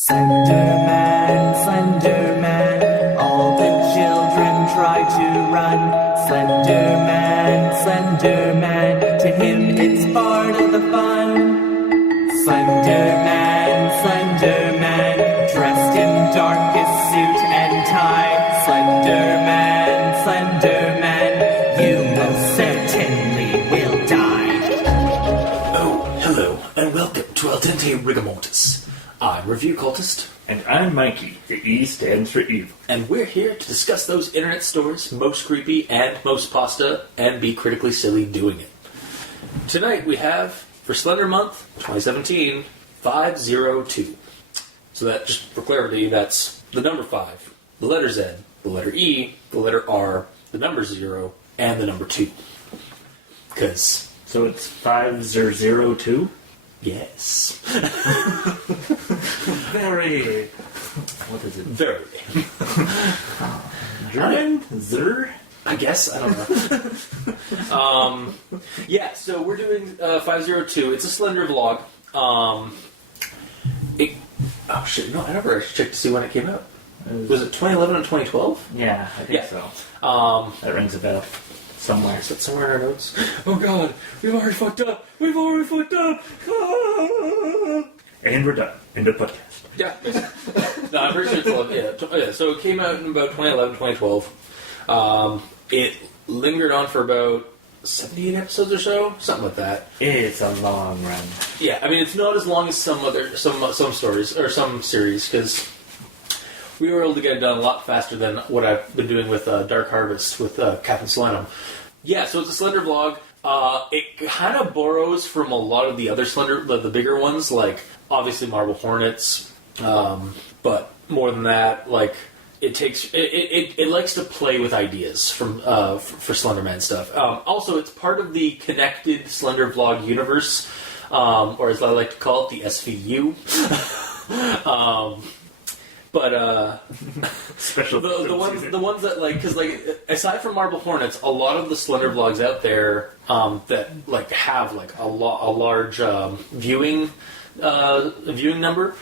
Slenderman, Slenderman, all the children try to run. Slenderman, Slenderman, to him it's part of the fun. Slenderman, Slenderman, dressed in darkest suit and tie. Slenderman, Slenderman, you most certainly will die. Oh, hello, and welcome to Al Dente Rigamortis. I'm Review Cultist. And I'm Mikey. The E stands for evil. And we're here to discuss those internet stories most creepy and most pasta, and be critically silly doing it. Tonight we have, for Slender Month 2017, 502. So that, just for clarity, that's the number 5, the letter Z, the letter E, the letter R, the number 0, and the number 2. Because... So it's 5zer02? Yes. Very... What is it? Very. German? Zer? I guess, I don't know. Yeah, so we're doing 502. It's a Slender vlog. Oh shit, no, I never actually checked to see when it came out. Was it 2011 and 2012? Yeah, I think so. That rings a bell. Somewhere. Is that somewhere in our notes? Oh god, we've already fucked up! We've already fucked up! And we're done. End of podcast. Yeah, basically. No, I'm pretty sure it's 11. Yeah, so it came out in about 2011, 2012. It lingered on for about 78 episodes or so, something like that. It's a long run. Yeah, I mean, it's not as long as some stories or some series, because we were able to get it done a lot faster than what I've been doing with Dark Harvest with Captain Slenderman. Yeah, so it's a Slender vlog. It kind of borrows from a lot of the other Slender, the bigger ones, like obviously Marble Hornets, but more than that, like it takes it likes to play with ideas from for Slenderman stuff. Also, it's part of the connected Slender vlog universe, or as I like to call it, the SVU. But Special the ones that like, because like aside from Marble Hornets, a lot of the Slender vlogs out there that like have like a large viewing number,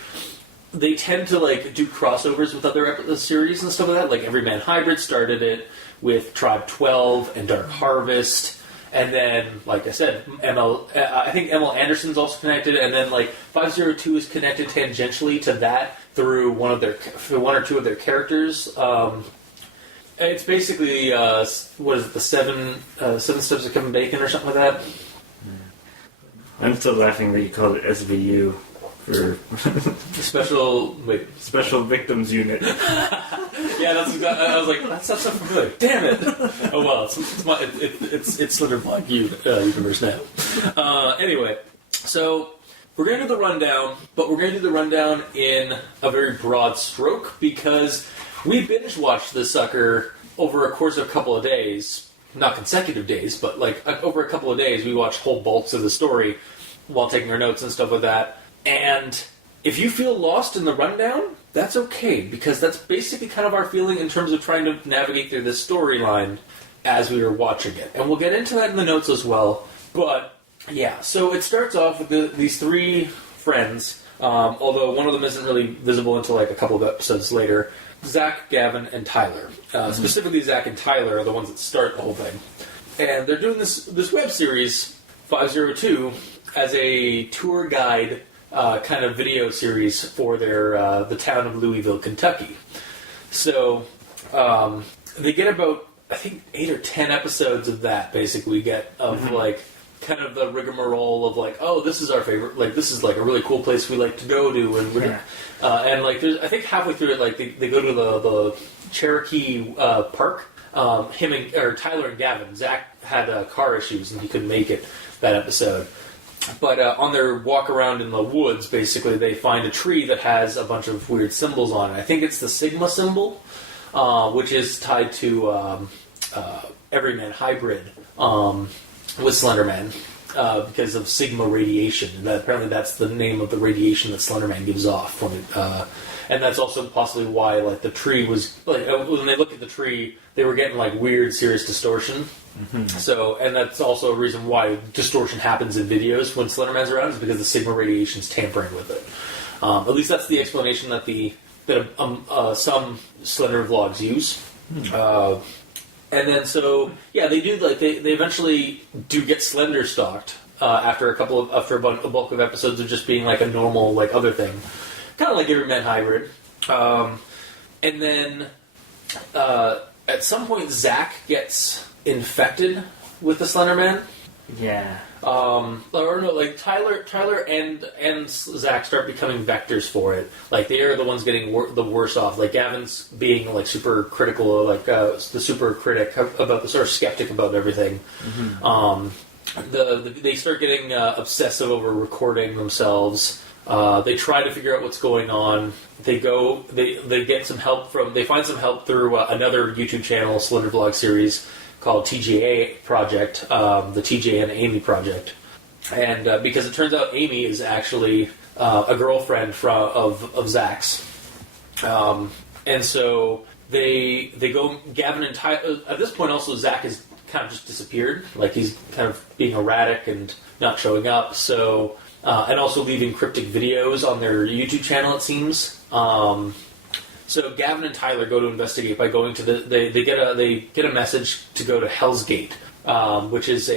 they tend to like do crossovers with other series and stuff like that. Like Everyman Hybrid started it with Tribe 12 and Dark Harvest. And then, like I said, I think ML Anderson's also connected, and then like 502 is connected tangentially to that through one or two of their characters. It's basically what is it, the seven steps of Kevin Bacon or something like that. I'm still laughing that you called it SVU for Special Victims Unit. Yeah, that's exactly. I was like, that's so familiar. Damn it! Oh well, it's Slender Vlog universe now. Anyway, so we're going to do the rundown, but we're going to do the rundown in a very broad stroke because we binge watched this sucker over a course of a couple of days, not consecutive days, but like over a couple of days. We watched whole bulks of the story while taking our notes and stuff like that. And if you feel lost in the rundown, that's okay, because that's basically kind of our feeling in terms of trying to navigate through this storyline as we were watching it. And we'll get into that in the notes as well. But, yeah, so it starts off with these three friends, although one of them isn't really visible until like a couple of episodes later. Xakk, Gavin, and Tyler. Specifically, Xakk and Tyler are the ones that start the whole thing. And they're doing this web series, 502, as a tour guide kind of video series for their the town of Louisville, Kentucky. So they get about, I think, 8 or 10 episodes of that, basically, we get of like kind of the rigmarole of like, oh, this is our favorite, like this is like a really cool place we like to go to, and and like there's, I think halfway through it, like they go to the Cherokee Park. Tyler and Gavin. Xakk had car issues and he couldn't make it that episode. But on their walk around in the woods, basically, they find a tree that has a bunch of weird symbols on it. I think it's the Sigma symbol, which is tied to Everyman Hybrid with Slenderman because of Sigma radiation. And apparently that's the name of the radiation that Slenderman gives off from it. And that's also possibly why, like, the tree was, like, when they looked at the tree, they were getting, like, weird, serious distortion. Mm-hmm. So, and that's also a reason why distortion happens in videos when Slenderman's around, is because the Sigma radiation's tampering with it. At least that's the explanation that some Slender vlogs use. And then they do they eventually do get Slender stalked after a bulk of episodes of just being like a normal like other thing, kind of like every man hybrid. And then at some point Xakk gets infected with the Slenderman. Yeah. Or no, like Tyler and Xakk start becoming vectors for it. Like they are the ones getting the worse off. Like Gavin's being like super critical, like the super critic about the sort of skeptic about everything. They start getting obsessive over recording themselves. They try to figure out what's going on. They get some help they find some help through another YouTube channel, Slender Vlog series, called TJA Project, the TJ and Amy Project. And because it turns out Amy is actually a girlfriend of Xakk's. And so they go, Gavin and Tyler, at this point also Xakk has kind of just disappeared. Like he's kind of being erratic and not showing up. So, and also leaving cryptic videos on their YouTube channel, it seems. So Gavin and Tyler go to investigate by going to they get a message to go to Hell's Gate, which is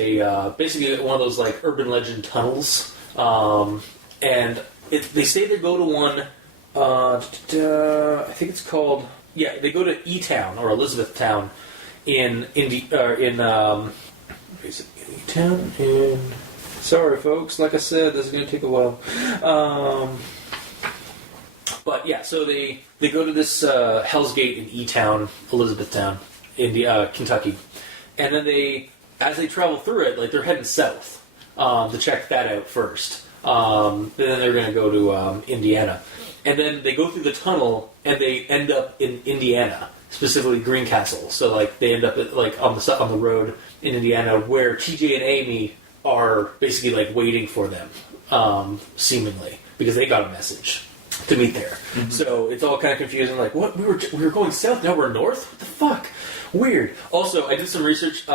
basically one of those like urban legend tunnels, and they say they go to one. I think it's called they go to E-Town or Elizabethtown in E-Town in. Sorry, folks. Like I said, this is going to take a while. But yeah, so they go to this Hell's Gate in E-Town, Elizabethtown, in Kentucky, and then as they travel through it, like they're heading south to check that out first. Then they're going to go to Indiana, and then they go through the tunnel and they end up in Indiana, specifically Greencastle. So like they end up on the road in Indiana where TJ and Amy are basically like waiting for them, seemingly because they got a message to meet there. Mm-hmm. So it's all kind of confusing. Like, what? We were going south, now we're north? What the fuck? Weird. Also, I did some research.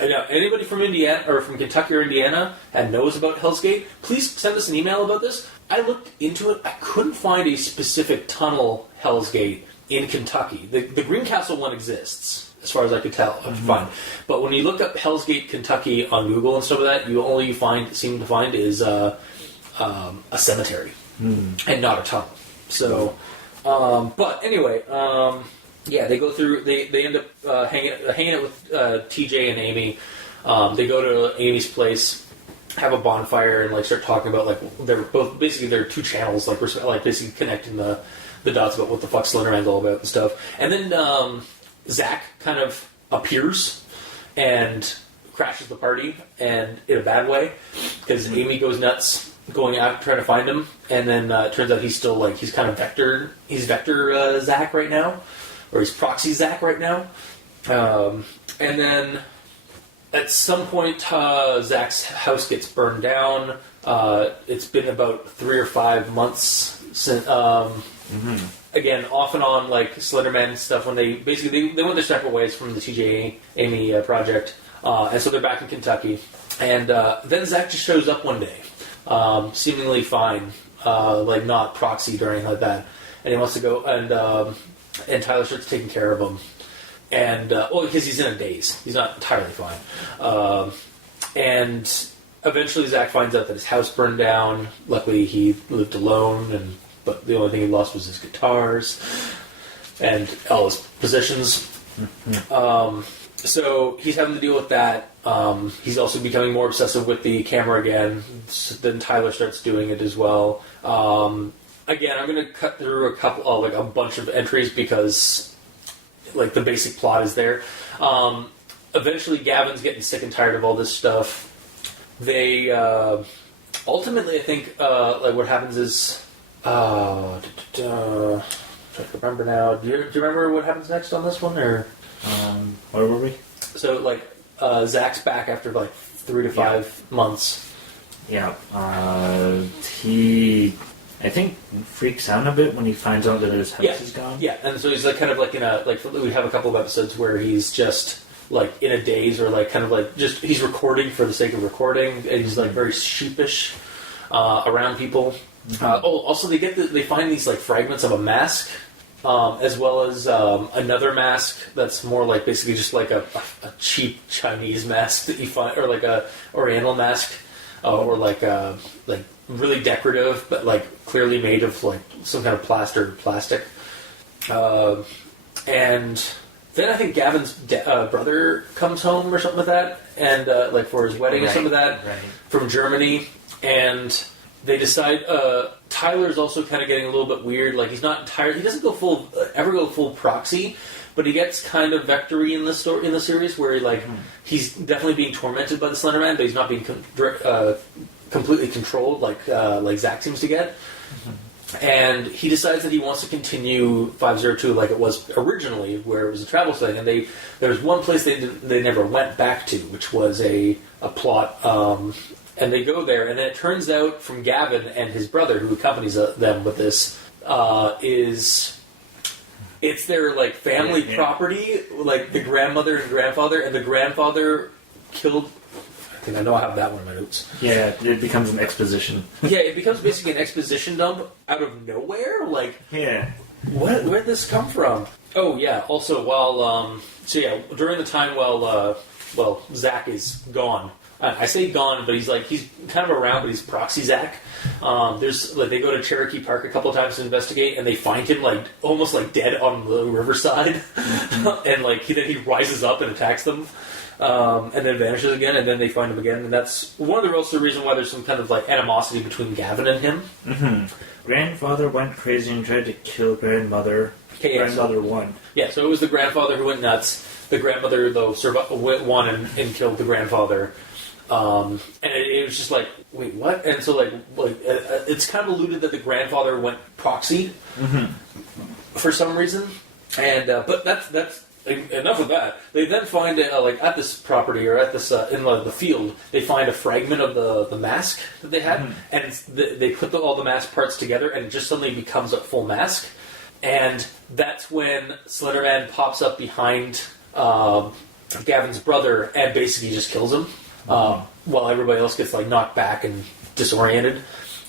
Anybody from Indiana or from Kentucky or Indiana and knows about Hell's Gate, please send us an email about this. I looked into it. I couldn't find a specific tunnel Hell's Gate in Kentucky. The Greencastle one exists, as far as I could tell. Fine. But when you look up Hell's Gate, Kentucky on Google and stuff like that, you seem to find is a cemetery. And not a tunnel. So, but anyway, they go through. They end up hanging out with TJ and Amy. They go to Amy's place, have a bonfire, and like start talking about like they're two channels, like we're basically connecting the dots about what the fuck Slenderman's all about and stuff. And then Xakk kind of appears and crashes the party, and in a bad way because Amy goes nuts. Going out trying to find him, and then it turns out he's still he's kind of vector Xakk right now, or he's proxy Xakk right now. And then at some point Xakk's house gets burned down. It's been about 3 or 5 months since. Again, off and on like Slenderman stuff when they went their separate ways from the TJ Amy project, and so they're back in Kentucky, and then Xakk just shows up one day. Seemingly fine, like not proxied or anything like that, and he wants to go, and Tyler starts taking care of him, and because he's in a daze, he's not entirely fine, and eventually Xakk finds out that his house burned down. Luckily, he lived alone, but the only thing he lost was his guitars and all his possessions. So he's having to deal with that. He's also becoming more obsessive with the camera again. Then Tyler starts doing it as well. Again, I'm going to cut through a bunch of entries because like the basic plot is there. Eventually, Gavin's getting sick and tired of all this stuff. They ultimately, I think, what happens is, trying to remember now. Do you remember what happens next on this one, or? Where were we? So, Xakk's back after, 3 to 5 months. Yeah. He, I think, freaks out a bit when he finds out that his house is gone. Yeah, and so he's, we have a couple of episodes where he's just, in a daze or, he's recording for the sake of recording, and he's, very sheepish around people. Also they find these like fragments of a mask, as well as another mask that's more like basically just like a cheap Chinese mask that you find, or like a Oriental mask, or like really decorative, but like clearly made of like some kind of plastic. And then I think Gavin's brother comes home or something like that, and like for his wedding or something like that, from Germany, and they decide. Tyler's also kind of getting a little bit weird. Like he doesn't go ever go full proxy, but he gets kind of vectory in the series where he's definitely being tormented by the Slenderman, but he's not being completely controlled like Xakk seems to get. And he decides that he wants to continue 502 like it was originally, where it was a travel thing. And there was one place they never went back to, which was a plot. And they go there, and then it turns out from Gavin and his brother, who accompanies them with this, it's their like family property, like the grandmother and grandfather, and the grandfather killed. I think I know I have that one in my notes. Yeah, it becomes an exposition. Yeah, it becomes basically an exposition dump out of nowhere. Like, yeah, where'd this come from? Oh yeah. Also, while during the time while Xakk is gone. I say gone, but he's kind of around, but he's proxy Xakk. They go to Cherokee Park a couple of times to investigate, and they find him almost dead on the riverside, and then he rises up and attacks them, and then vanishes again, and then they find him again, and that's one of the reasons why there's some kind of animosity between Gavin and him. Mm-hmm. Grandfather went crazy and tried to kill grandmother. Grandmother won. Yeah, so it was the grandfather who went nuts. The grandmother though won and killed the grandfather. And it was just like, wait, what? And so it's kind of alluded that the grandfather went proxy for some reason, and but that's enough of that. They then find at this property or at this in the field, they find a fragment of the mask that they had, and they put all the mask parts together, and it just suddenly becomes a full mask, and that's when Slenderman pops up behind Gavin's brother and basically just kills him. While everybody else gets knocked back and disoriented.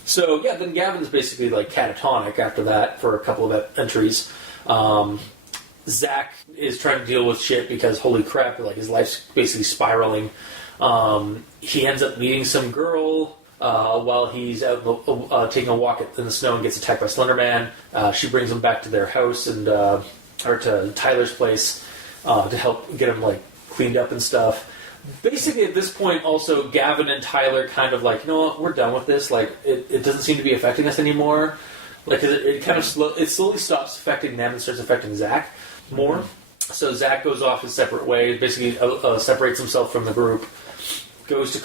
So yeah, then Gavin's basically catatonic after that for a couple of entries. Xakk is trying to deal with shit because holy crap, his life's basically spiraling. He ends up meeting some girl while he's out taking a walk in the snow and gets attacked by Slenderman. She brings him back to their house or to Tyler's place to help get him cleaned up and stuff. Basically, at this point, also, Gavin and Tyler kind of you know what, we're done with this. It doesn't seem to be affecting us anymore. It kind of slowly stops affecting them and starts affecting Xakk more. So Xakk goes off his separate way, basically separates himself from the group, goes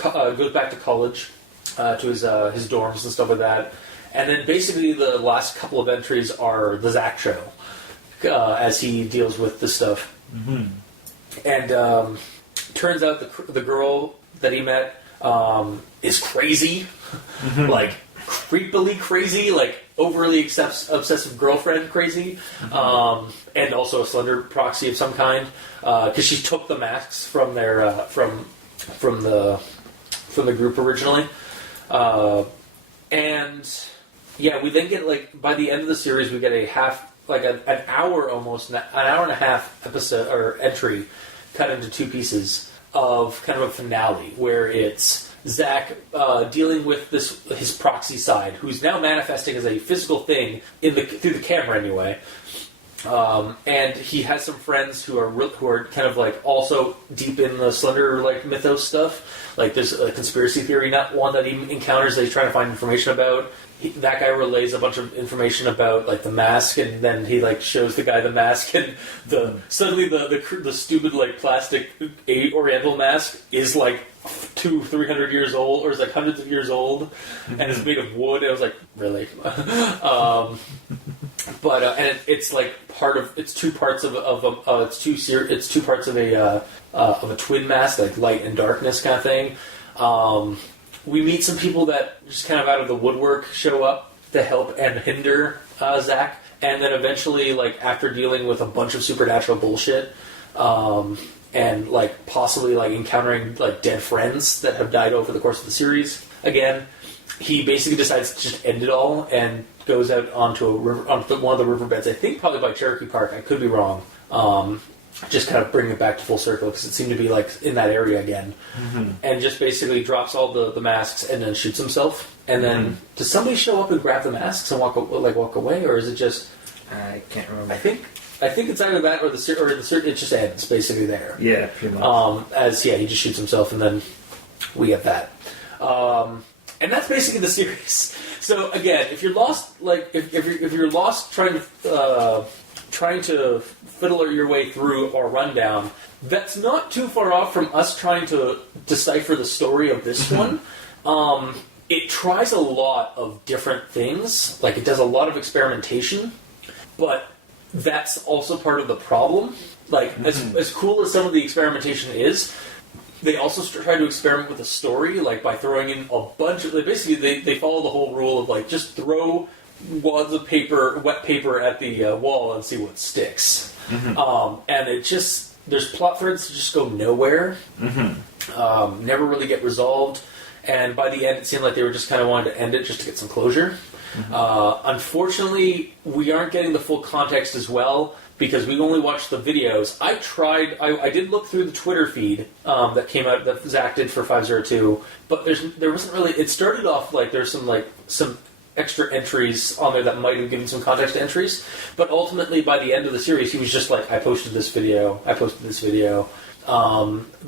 back to college, to his dorms and stuff like that. And then basically the last couple of entries are the Xakk show, as he deals with this stuff. Mm-hmm. And turns out the girl that he met is crazy, creepily crazy, overly obsessive girlfriend crazy, and also a Slender proxy of some kind, because she took the masks from their from the group originally, and yeah, we then get by the end of the series we get a half an hour almost an hour and a half episode or entry cut into two pieces of kind of a finale where it's Xakk dealing with his proxy side, who's now manifesting as a physical thing through the camera anyway, and he has some friends who are kind of also deep in the Slender mythos stuff. There's a conspiracy theory one that he encounters that he's trying to find information about. That guy relays a bunch of information about the mask, and then he shows the guy the mask, and suddenly the stupid plastic Oriental mask is 200-300 years old, or is hundreds of years old, and it's made of wood. And I was like, really? But and it's two parts of a twin mask, light and darkness kind of thing. We meet some people that just kind of out of the woodwork show up to help and hinder Xakk, and then eventually, after dealing with a bunch of supernatural bullshit, and possibly encountering dead friends that have died over the course of the series again, he basically decides to just end it all and goes out onto a river, onto one of the riverbeds. I think probably by Cherokee Park. I could be wrong. Just kind of bring it back to full circle because it seemed to be like in that area again, and just basically drops all the masks and then shoots himself. And then does somebody show up and grab the masks and walk away, or is it just? I can't remember. I think it's either that or it just ends basically there. Yeah, pretty much. He just shoots himself and then we get that. And that's basically the series. So again, if you're lost, like if you're lost trying to fiddle your way through our rundown, that's not too far off from us trying to decipher the story of this one. It tries a lot of different things, like it does a lot of experimentation, but that's also part of the problem. Like as cool as some of the experimentation is, they also try to experiment with the story, like by throwing in a bunch of... Basically, they follow the whole rule of, like, just throw wads of paper, wet paper at the wall and see what sticks. And it just... There's plot threads that just go nowhere. Never really get resolved. And by the end, it seemed like they were just kind of wanting to end it just to get some closure. Unfortunately, we aren't getting the full context as well, because we only watched the videos. I did look through the Twitter feed that came out, that Xakk did for 5zer02, but there wasn't really... It started off like there's some extra entries on there that might have given some context to entries, but ultimately by the end of the series, he was just like, I posted this video. The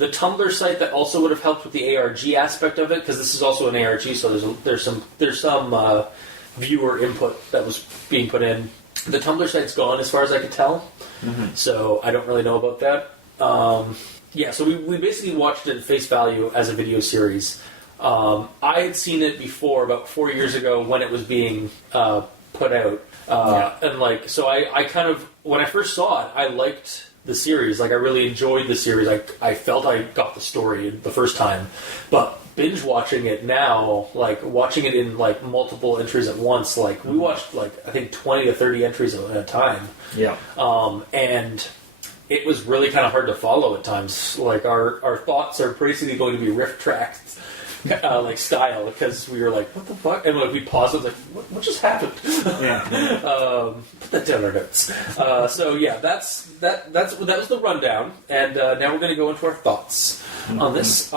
Tumblr site that also would have helped with the ARG aspect of it, because this is also an ARG, so there's some viewer input that was being put in. The Tumblr site's gone, as far as I could tell, so I don't really know about that. So we basically watched it at face value as a video series. I had seen it before, about 4 years ago, when it was being put out. And so I kind of, when I first saw it, I liked the series. Like, I really enjoyed the series. I felt I got the story the first time. But binge watching it now, like watching it in like multiple entries at once, like we watched like I think 20 to 30 entries at a time. Yeah. And it was really kind of hard to follow at times. Like our thoughts are basically going to be riff tracked like style, because we were like, what the fuck? And like we paused and was like, what just happened? Put that down in our notes. That was the rundown, and now we're going to go into our thoughts on this.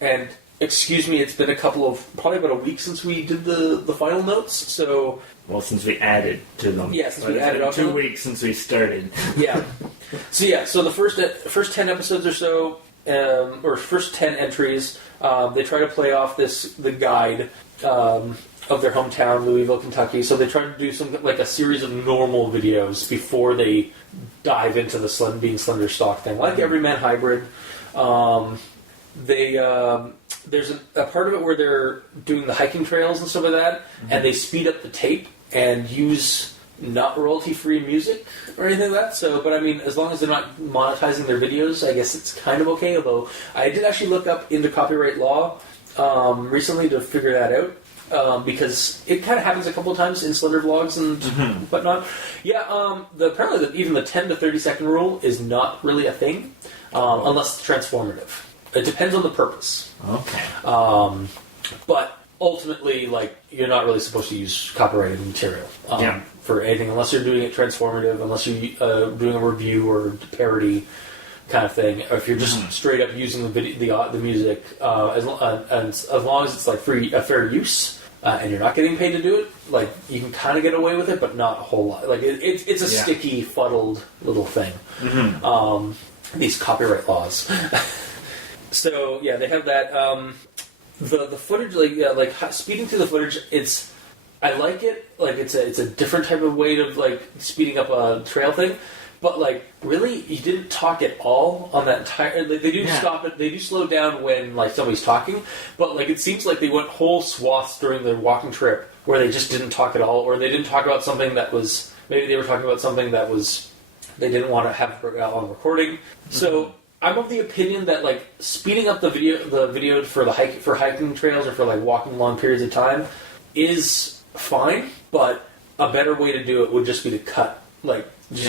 And excuse me, it's been probably about a week since we did the final notes, so... Well, since we added to them. Yeah, since we added on to them. 2 weeks since we started. So the first 10 episodes or so, or first 10 entries, they try to play off the guide of their hometown, Louisville, Kentucky, so they try to do a series of normal videos before they dive into the being slender stock thing, like Everyman Hybrid. There's a part of it where they're doing the hiking trails and stuff like that, and they speed up the tape and use not royalty-free music or anything like that. So, but I mean, as long as they're not monetizing their videos, I guess it's kind of okay. Although I did actually look up into copyright law recently to figure that out, because it kind of happens a couple of times in Slender vlogs and whatnot. Apparently even the 10 to 30 second rule is not really a thing unless it's transformative. It depends on the purpose. Okay. But ultimately, like, you're not really supposed to use copyrighted material for anything unless you're doing it transformative, unless you're doing a review or parody kind of thing, or if you're just straight up using the music, as long as it's like fair use. And you're not getting paid to do it, like, you can kind of get away with it, but not a whole lot. Like, it's a sticky, fuddled little thing. These copyright laws. So, yeah, they have that. The footage, like speeding through the footage, I like it. Like, it's a different type of way of, like, speeding up a trail thing. But, like, really, you didn't talk at all on that entire... They do stop it. They do slow down when, like, somebody's talking. But, like, it seems like they went whole swaths during their walking trip where they just didn't talk at all, or they didn't talk about something that was... Maybe they were talking about something that was... They didn't want to have on recording. So, I'm of the opinion that, like, speeding up the video for hiking trails or for, like, walking long periods of time is fine, but a better way to do it would just be to cut, like...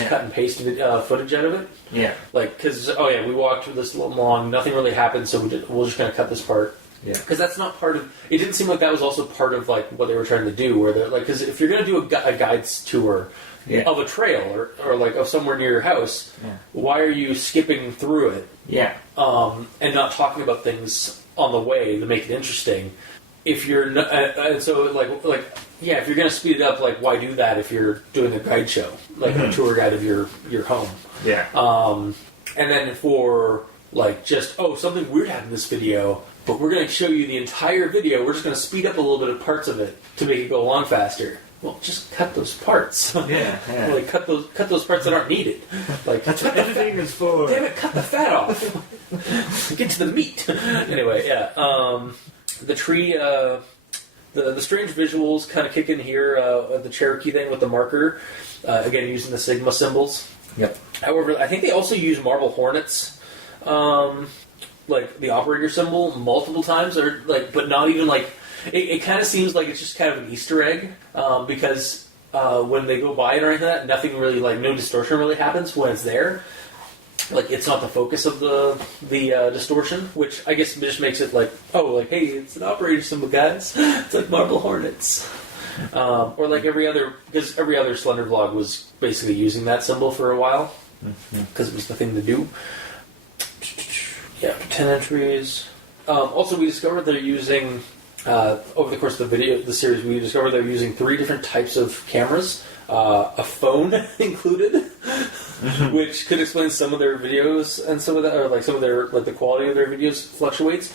cut and paste footage out of it. Yeah. Like, because, we walked through this long, nothing really happened, so we're just going to cut this part. Yeah. Because that's not part of. It didn't seem like that was also part of like what they were trying to do. Where they're like, because if you're going to do a guides tour of a trail or like of somewhere near your house, why are you skipping through it? Yeah. And not talking about things on the way to make it interesting. If you're not, and so like yeah, if you're going to speed it up, like why do that if you're doing a guide show, like a tour guide of your home? Yeah. And then for like just something weird happened in this video, but we're going to show you the entire video. We're just going to speed up a little bit of parts of it to make it go along faster. Well, just cut those parts. Yeah. Like cut those parts that aren't needed. Like that's what editing is for. Damn it, cut the fat off. Get to the meat. Anyway, yeah. The tree, the strange visuals kind of kick in here. The Cherokee thing with the marker, again using the Sigma symbols. Yep. However, I think they also use marble hornets, like the operator symbol, multiple times, or like, but not even like. It kind of seems like it's just kind of an Easter egg because when they go by it or anything like that, nothing really like no distortion really happens when it's there. Like it's not the focus of the distortion, which I guess just makes it like hey, it's an operator symbol, guys. It's like marble hornets, or like every other Slender vlog was basically using that symbol for a while because it was the thing to do. Yeah, 10 entries. Also, we discovered they're using over the course of the series. We discovered they're using 3 different types of cameras, a phone included. Which could explain some of their videos and some of that, or like some of their the quality of their videos fluctuates.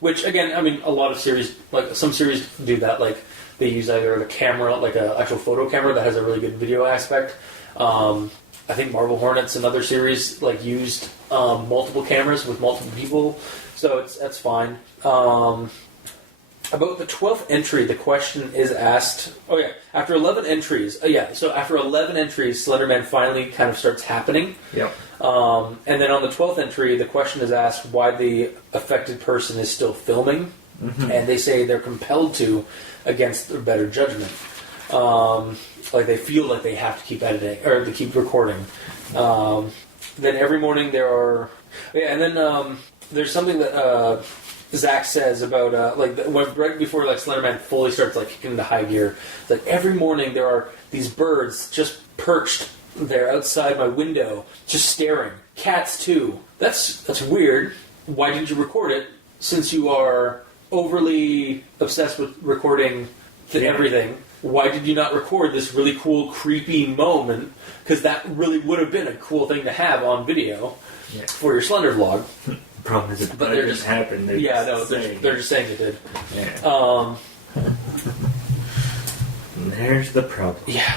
Which again, I mean, a lot of series, like some series do that. Like they use either a camera, like an actual photo camera that has a really good video aspect. I think Marble Hornets and other series like used multiple cameras with multiple people, so that's fine. About the 12th entry, the question is asked... after 11 entries... so after 11 entries, Slenderman finally kind of starts happening. Yep. And then on the 12th entry, the question is asked why the affected person is still filming. And they say they're compelled to against their better judgment. Like they feel like they have to keep editing, or to keep recording. Then every morning there are... and then there's something that... Xakk says about right before like Slenderman fully starts like kicking into high gear. It's like every morning there are these birds just perched there outside my window, just staring. Cats too. That's weird. Why didn't you record it? Since you are overly obsessed with recording everything, why did you not record this really cool, creepy moment? Because that really would have been a cool thing to have on video for your Slender vlog. Problem is, but they're just happened. They're just saying it did. Yeah. There's the problem. Yeah.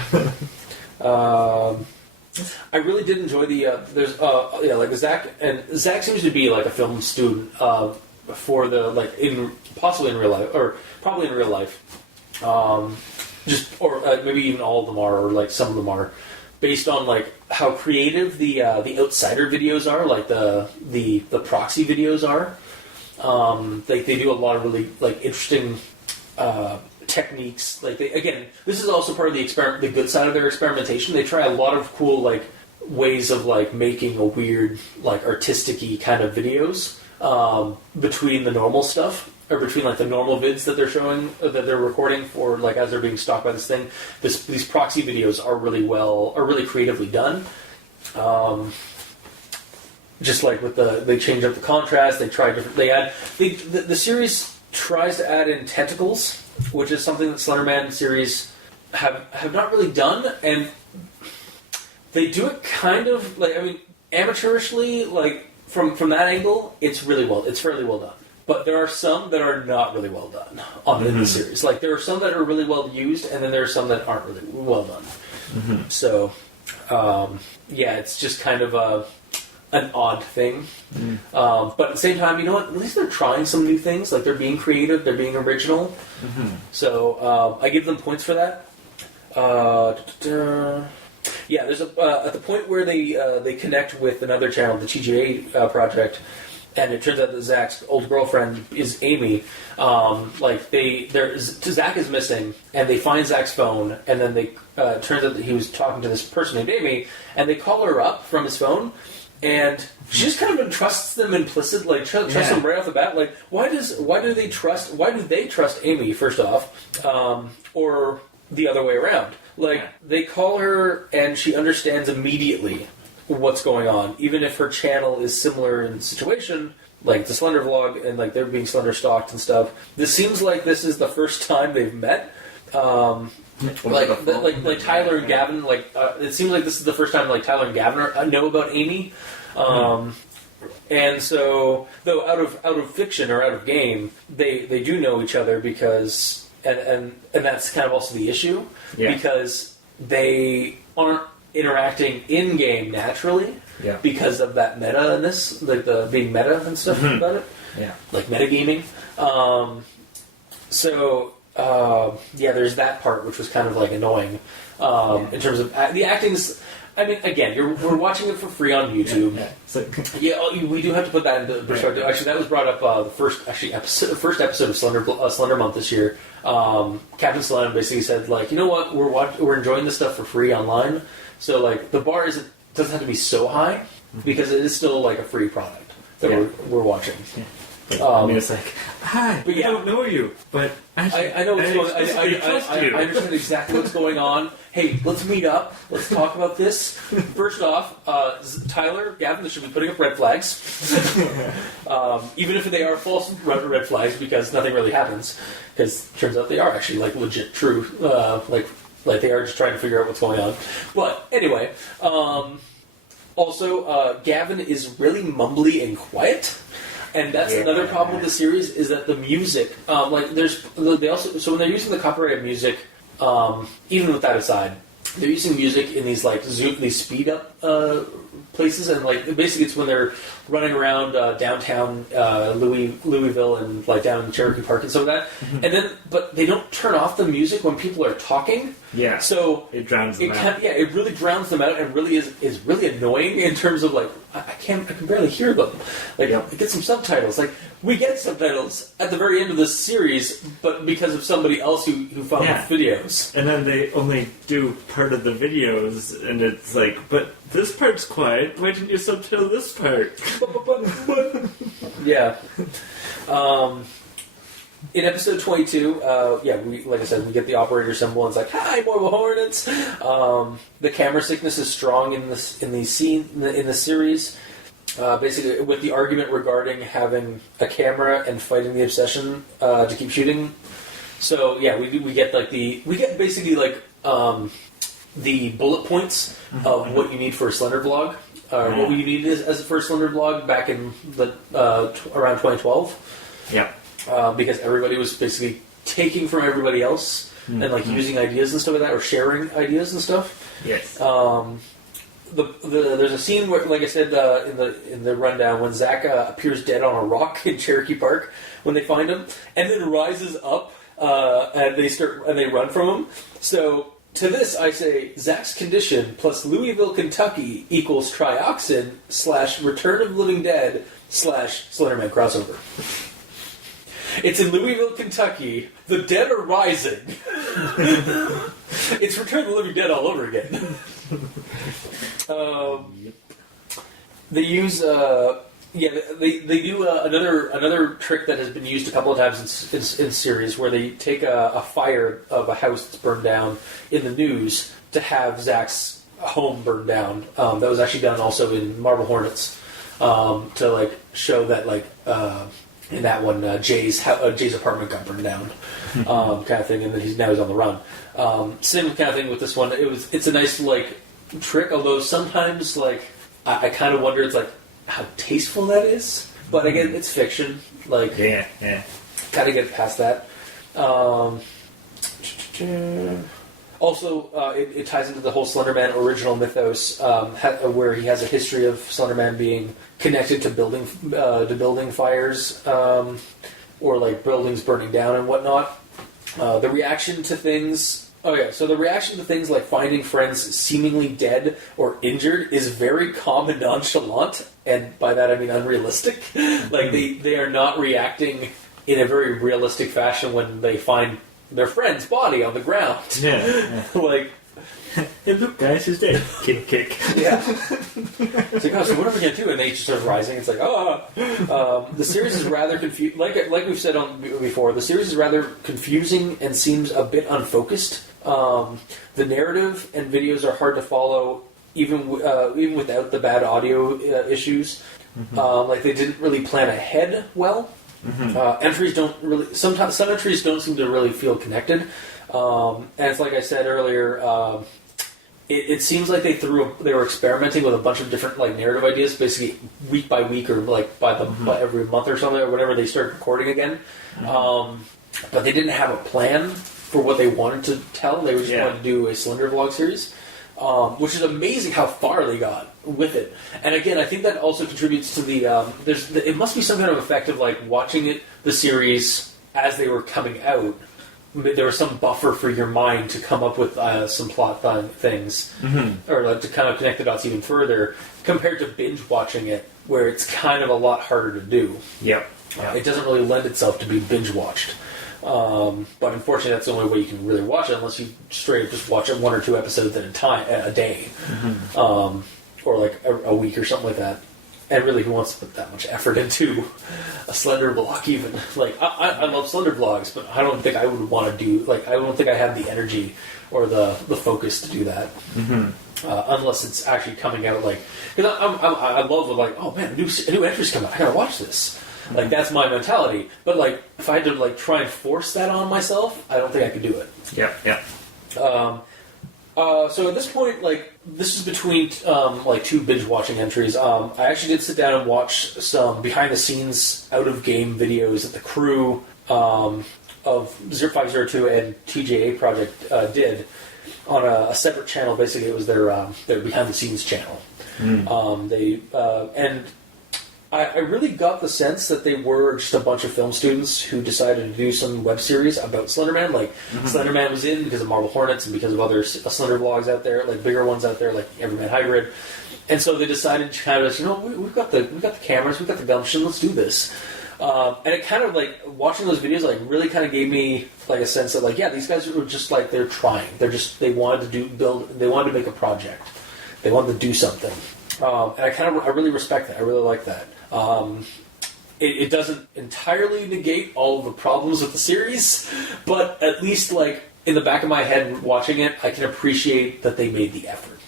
I really did enjoy the. There's like Xakk seems to be like a film student for the possibly in real life or probably in real life. Maybe even all of them are, or like some of them are. Based on like how creative the outsider videos are, like the proxy videos are, they do a lot of really like interesting techniques. Like this is also part of the good side of their experimentation. They try a lot of cool like ways of like making a weird like artistic-y kind of videos between the normal stuff. Or between like the normal vids that they're showing, that they're recording for like as they're being stalked by this thing, these proxy videos are really creatively done. Just like with they change up the contrast, they try different. The series tries to add in tentacles, which is something that Slenderman series have not really done, and they do it kind of like amateurishly, like from that angle, it's fairly well done. But there are some that are not really well done in the series. Like there are some that are really well used, and then there are some that aren't really well done. So, it's just kind of an odd thing. But at the same time, you know what? At least they're trying some new things. Like they're being creative, they're being original. So I give them points for that. There's at the point where they connect with another channel, the TGA project. And it turns out that Zack's old girlfriend is Amy. Xakk is missing, and they find Zack's phone, and then turns out that he was talking to this person named Amy, and they call her up from his phone, and she just kind of entrusts them implicit, like trusts them right off the bat. Like, why do they trust Amy first off, or the other way around? Like, they call her and she understands immediately what's going on, even if her channel is similar in situation, like the Slender vlog, and like they're being Slender stalked and stuff. This seems like this is the first time they've met. Like Tyler and Gavin, it seems like this is the first time like Tyler and Gavin know about Amy. And so, though out of fiction or out of game, they do know each other because, and that's kind of also the issue, because they aren't interacting in game naturally, because of that meta in this, like the being meta and stuff about it, like metagaming. There's that part which was kind of like annoying in terms of the acting's. I mean, again, we're watching it for free on YouTube. We do have to put that into perspective. Actually, that was brought up the first episode of Slender Month this year. Captain Slime basically said, like, you know what, we're enjoying this stuff for free online, so like the bar doesn't have to be so high because it is still like a free product that we're watching. I mean, it's like, hi, I don't know you, but I know what's going on. I understand exactly what's going on. Hey, let's meet up. Let's talk about this. First off, Tyler, Gavin, they should be putting up red flags. Even if they are false red flags, because nothing really happens. Because it turns out they are actually like legit true. Like they are just trying to figure out what's going on. But anyway, also, Gavin is really mumbly and quiet. And that's another problem with the series, is that the music, so when they're using the copyrighted music, even with that aside, they're using music in these like these speed up places, and like basically it's when they're running around downtown Louisville and like down in Cherokee Park and some of that, and but they don't turn off the music when people are talking. Yeah. So it drowns them out. It really drowns them out, and really is really annoying in terms of like I can barely hear them. Like get some subtitles. Like we get subtitles at the very end of this series, but because of somebody else who found the videos, and then they only do part of the videos, and it's like, but this part's quiet. Why didn't you subtitle this part? Yeah. In episode 22, like I said, we get the operator symbol, and it's like, "Hi, Mobile Hornets." The camera sickness is strong in the series. Basically, with the argument regarding having a camera and fighting the obsession to keep shooting. So we get basically the bullet points of what you need for a Slender vlog. What you need as a first Slender vlog back in the around 2012. Yeah. Because everybody was basically taking from everybody else and like using ideas and stuff like that, or sharing ideas and stuff. Yes. There's a scene where, like I said in the rundown, when Xakk appears dead on a rock in Cherokee Park when they find him, and then rises up and they run from him. So to this, I say Xakk's condition plus Louisville, Kentucky equals trioxin / Return of the Living Dead / Slenderman crossover. It's in Louisville, Kentucky. The dead are rising. It's Return of the Living Dead all over again. They use they do another trick that has been used a couple of times in series, where they take a fire of a house that's burned down in the news to have Xakk's home burned down. That was actually done also in Marble Hornets to like show that like in that one Jay's apartment got burned down, kind of thing, and then he's on the run. Same kind of thing with this one. It's a nice like trick, although sometimes like I kind of wonder, it's like how tasteful that is. But again, it's fiction. Like gotta get past that. Also, it ties into the whole Slenderman original mythos, where he has a history of Slenderman being connected to building fires, or like buildings burning down and whatnot. The reaction to things. So the reaction to things like finding friends seemingly dead or injured is very calm and nonchalant, and by that I mean unrealistic. Like they are not reacting in a very realistic fashion when they find their friend's body on the ground. Yeah. Like Hey, look, guys, he's dead. Kick, kick. Yeah. It's like, oh, so what are we going to do? And they just start rising. It's like, the series is rather confused. Like we've said before, the series is rather confusing and seems a bit unfocused. The narrative and videos are hard to follow, even without the bad audio issues. Like they didn't really plan ahead well. Entries don't really. Sometimes some entries don't seem to really feel connected. And it's like I said earlier. It seems like they were experimenting with a bunch of different like narrative ideas, basically week by week or like by every month or something or whenever they started recording again. But they didn't have a plan for what they wanted to tell. They just wanted to do a Slender vlog series, which is amazing how far they got with it. And again, I think that also contributes to the it must be some kind of effect of like watching the series as they were coming out. There was some buffer for your mind to come up with some plot things, or like to kind of connect the dots even further, compared to binge watching it, where it's kind of a lot harder to do. Yep. It doesn't really lend itself to be binge watched. But unfortunately, that's the only way you can really watch it, unless you straight up just watch it 1 or 2 episodes at a day, or like a week or something like that. And really, who wants to put that much effort into a Slender vlog even? Like, I love Slender vlogs, but I don't think I would want to do, like, I don't think I have the energy or the focus to do that. Unless it's actually coming out, like, because I love, like, oh man, a new entry's coming out, I gotta watch this. Like, that's my mentality. But, like, if I had to, like, try and force that on myself, I don't think I could do it. Yeah. So at this point, like, this is between, like, 2 binge-watching entries. I actually did sit down and watch some behind-the-scenes, out-of-game videos that the crew of 5zer02 and TJA Project did on a separate channel. Basically, it was their behind-the-scenes channel. And I really got the sense that they were just a bunch of film students who decided to do some web series about Slenderman. Like, Slenderman was in because of Marble Hornets and because of other Slender vlogs out there, like bigger ones out there, like Everyman Hybrid. And so they decided to kind of, we've got the cameras, we've got the gumption, let's do this. And it kind of, like, watching those videos, like, really kind of gave me, like, a sense that, like, yeah, these guys were just, like, they're trying. They wanted to make a project. They wanted to do something. And I really respect that. I really like that. It doesn't entirely negate all of the problems with the series, but at least, like, in the back of my head watching it, I can appreciate that they made the effort.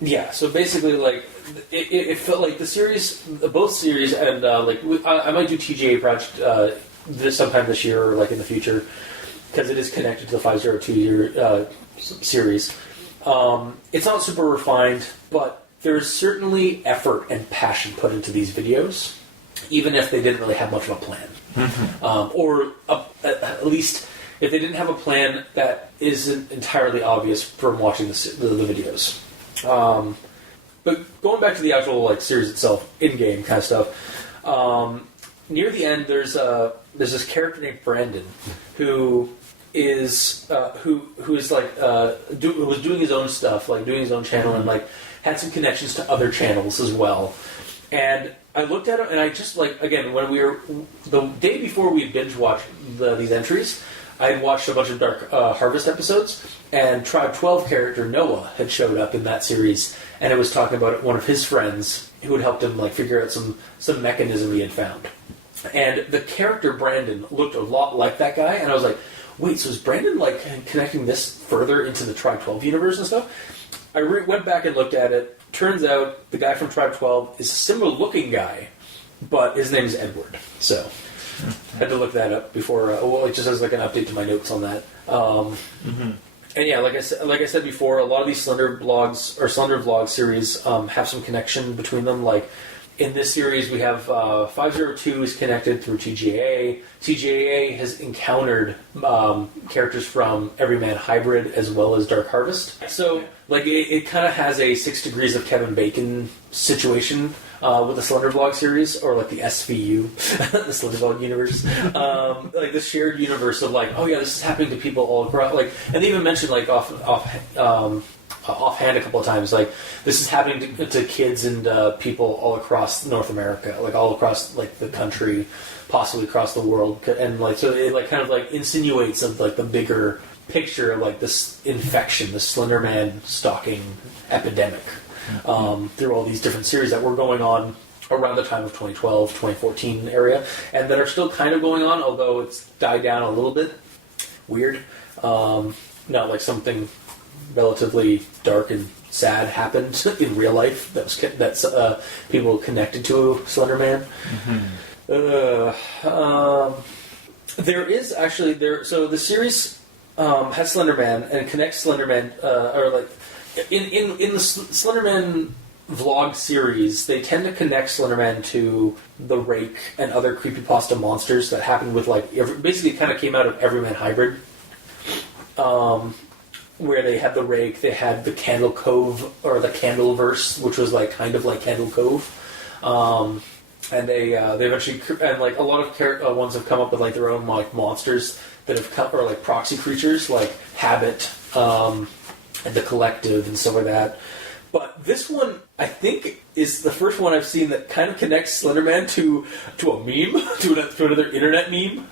Yeah, so basically, like, it felt like the series, both series, and, like, I might do TGA Project sometime this year or, like, in the future, because it is connected to the 502 series. It's not super refined, but there's certainly effort and passion put into these videos, even if they didn't really have much of a plan. Or at least if they didn't have a plan that isn't entirely obvious from watching the videos. But going back to the actual, like, series itself, in-game kind of stuff, near the end there's this character named Brandon who is like was doing his own stuff, like doing his own channel, and like had some connections to other channels as well. And I looked at him, and I just, like, again, when we were the day before we binge watched these entries, I had watched a bunch of Dark Harvest episodes, and Tribe 12 character Noah had showed up in that series, and it was talking about one of his friends who had helped him, like, figure out some mechanism he had found. And the character Brandon looked a lot like that guy, and I was like, wait, so is Brandon, like, connecting this further into the Tribe 12 universe and stuff? I went back and looked at it. Turns out the guy from Tribe 12 is a similar-looking guy, but his name is Edward. So I had to look that up before. It just has, like, an update to my notes on that. And yeah, like I said before, a lot of these Slender blogs or Slender vlog series have some connection between them. Like, in this series, we have 502 is connected through TGA. TGA has encountered characters from Everyman Hybrid as well as Dark Harvest. So, like, it kind of has a 6 Degrees of Kevin Bacon situation with the Slender vlog series, or like the SVU, the Slender vlog universe. Like this shared universe of, like, oh yeah, this is happening to people all across. Like, and they even mentioned, like, offhand a couple of times, like, this is happening to kids and people all across North America, like all across, like, the country, possibly across the world, and, like, so it, like, kind of, like, insinuates of, like, the bigger picture of like this infection, the Slenderman stalking epidemic, through all these different series that were going on around the time of 2012, 2014 area, and that are still kind of going on, although it's died down a little bit. Weird. Not like something relatively dark and sad happened in real life that's people connected to Slenderman. There is actually so the series has Slenderman and connects Slenderman or like in the Slenderman vlog series, they tend to connect Slenderman to the Rake and other creepypasta monsters that happened with like basically kind of came out of Everyman Hybrid. Where they had the Rake, they had the Candle Cove or the Candleverse, which was like kind of like Candle Cove, and they eventually and like a lot of ones have come up with like their own like monsters that have come or like proxy creatures like Habit and the Collective and stuff like that. But this one, I think, is the first one I've seen that kind of connects Slenderman to a meme, to another internet meme.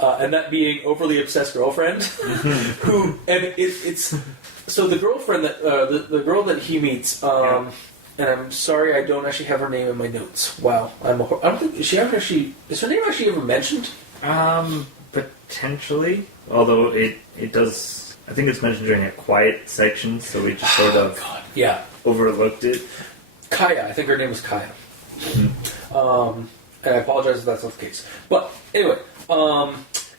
And that being Overly Obsessed Girlfriend, who and it's so the girlfriend that the girl that he meets, and I'm sorry I don't actually have her name in my notes. Wow, I don't think is her name actually ever mentioned? Potentially, although it does. I think it's mentioned during a quiet section, so we just sort of overlooked it. Kaya, I think her name was Kaya. And I apologize if that's not the case. But anyway.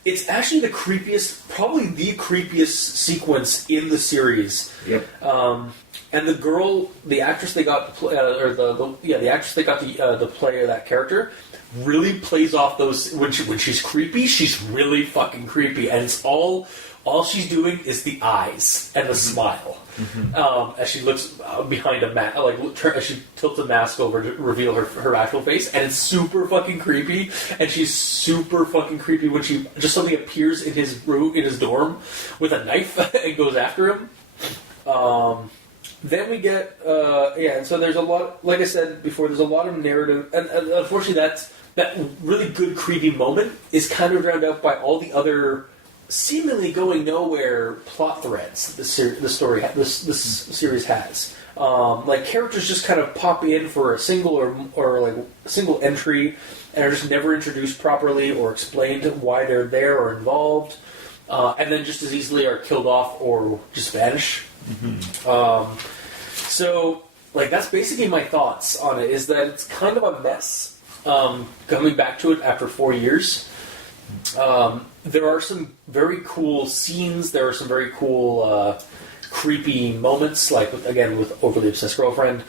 It's actually probably the creepiest sequence in the series. Yep. And the actress they got to play, the actress they got to play that character, really plays off those when she's creepy. She's really fucking creepy, and it's all she's doing is the eyes and the smile. As she looks behind a mask, as she tilts a mask over to reveal her actual face, and it's super fucking creepy. And she's super fucking creepy when she just suddenly appears in his room, in his dorm, with a knife and goes after him. Then we get and so there's a lot. Like I said before, there's a lot of narrative, and unfortunately, that really good creepy moment is kind of drowned out by all the other seemingly going nowhere plot threads this series has. Like characters just kind of pop in for a single or like a single entry and are just never introduced properly or explained why they're there or involved, and then just as easily are killed off or just vanish. So like that's basically my thoughts on it, is that it's kind of a mess. Coming back to it after 4 years. There are some very cool scenes. There are some very cool, creepy moments, like with Overly Obsessed Girlfriend,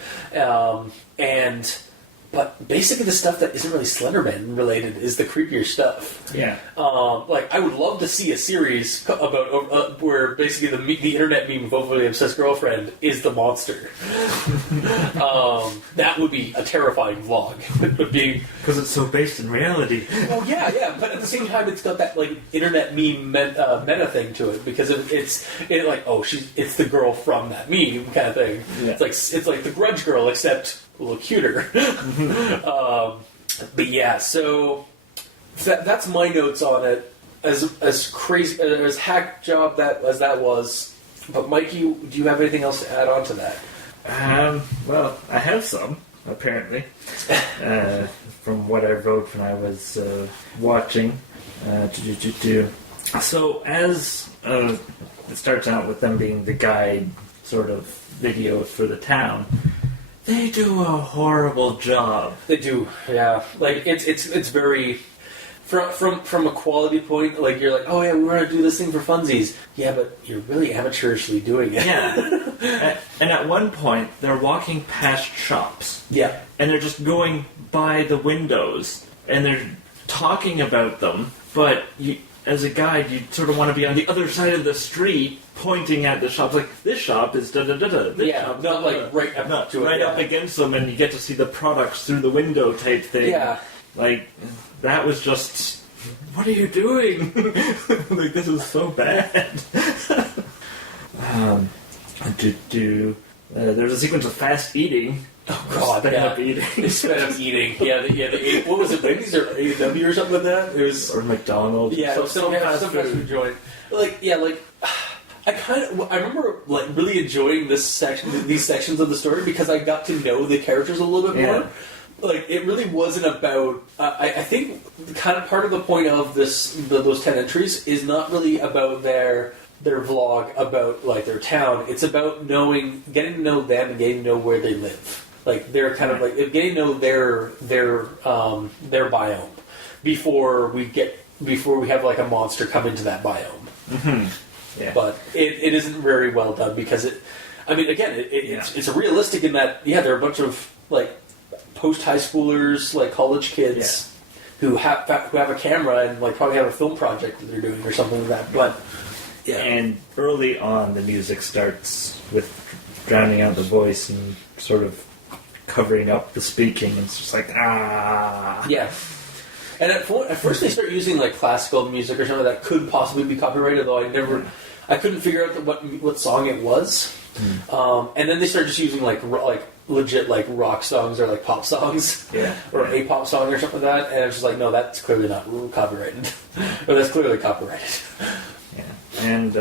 but basically the stuff that isn't really Slenderman related is the creepier stuff. Yeah. Like I would love to see a series about where basically the internet meme of Overly Obsessed Girlfriend is the monster. That would be a terrifying vlog. Because it's so based in reality. Well, yeah, but at the same time, it's got that like internet meme meta thing to it, because it's the girl from that meme kind of thing. Yeah. It's like the Grudge girl, except a little cuter. But yeah, so that's my notes on it. As crazy as hack job as that was. But Mikey, do you have anything else to add on to that? Well, I have some, apparently, from what I wrote when I was watching. So as it starts out with them being the guide sort of videos for the town, they do a horrible job. They do, yeah. Like it's very from a quality point. Like you're like, oh yeah, we want to do this thing for funsies. Yeah, but you're really amateurishly doing it. Yeah. And at one point, they're walking past shops. Yeah. And they're just going by the windows, and they're talking about them. But as a guide, you sort of want to be on the other side of the street, pointing at the shops, like, this shop is da-da-da-da. Yeah, not like right up to it. Right up against them, and you get to see the products through the window type thing. Yeah. Like, that was just, what are you doing? Like, this is so bad. There's a sequence of fast eating. Oh god, sped up eating. They sped up eating. Yeah, what was it, Wendy's or AEW or something like that? It was... Or McDonald's. Yeah, some fast food joint. I remember like really enjoying these sections of the story because I got to know the characters a little bit more. Like it really wasn't about. I think kind of part of the point of those 10 entries is not really about their vlog about like their town. It's about getting to know them and getting to know where they live. Like they're kind of like getting to know their biome before we have like a monster come into that biome. Mm-hmm. Yeah. But it isn't very well done because it's realistic in that there are a bunch of like post high schoolers, like college kids who have a camera and like probably have a film project that they're doing or something like that. But and early on the music starts with drowning out the voice and sort of covering up the speaking, and it's just like yeah. And at first they start using like classical music or something that could possibly be copyrighted, though I couldn't figure out what song it was. And then they start just using like legit like rock songs or like pop songs, or a pop song or something like that. And it's just like, no, that's clearly not copyrighted, or that's clearly copyrighted. Yeah, and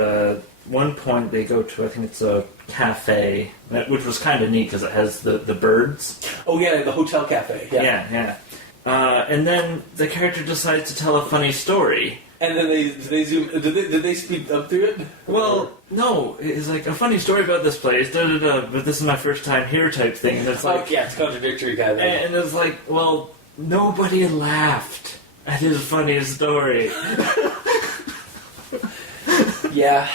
one point they go to, I think it's a cafe, which was kind of neat because it has the birds. Oh yeah, the hotel cafe. Yeah. And then the character decides to tell a funny story. And then they zoom. Did they speed up through it? Well, no. It's like a funny story about this place, but this is my first time here type thing. And it's like, it's contradictory kind of. And it's like, well, nobody laughed at his funny story. Yeah.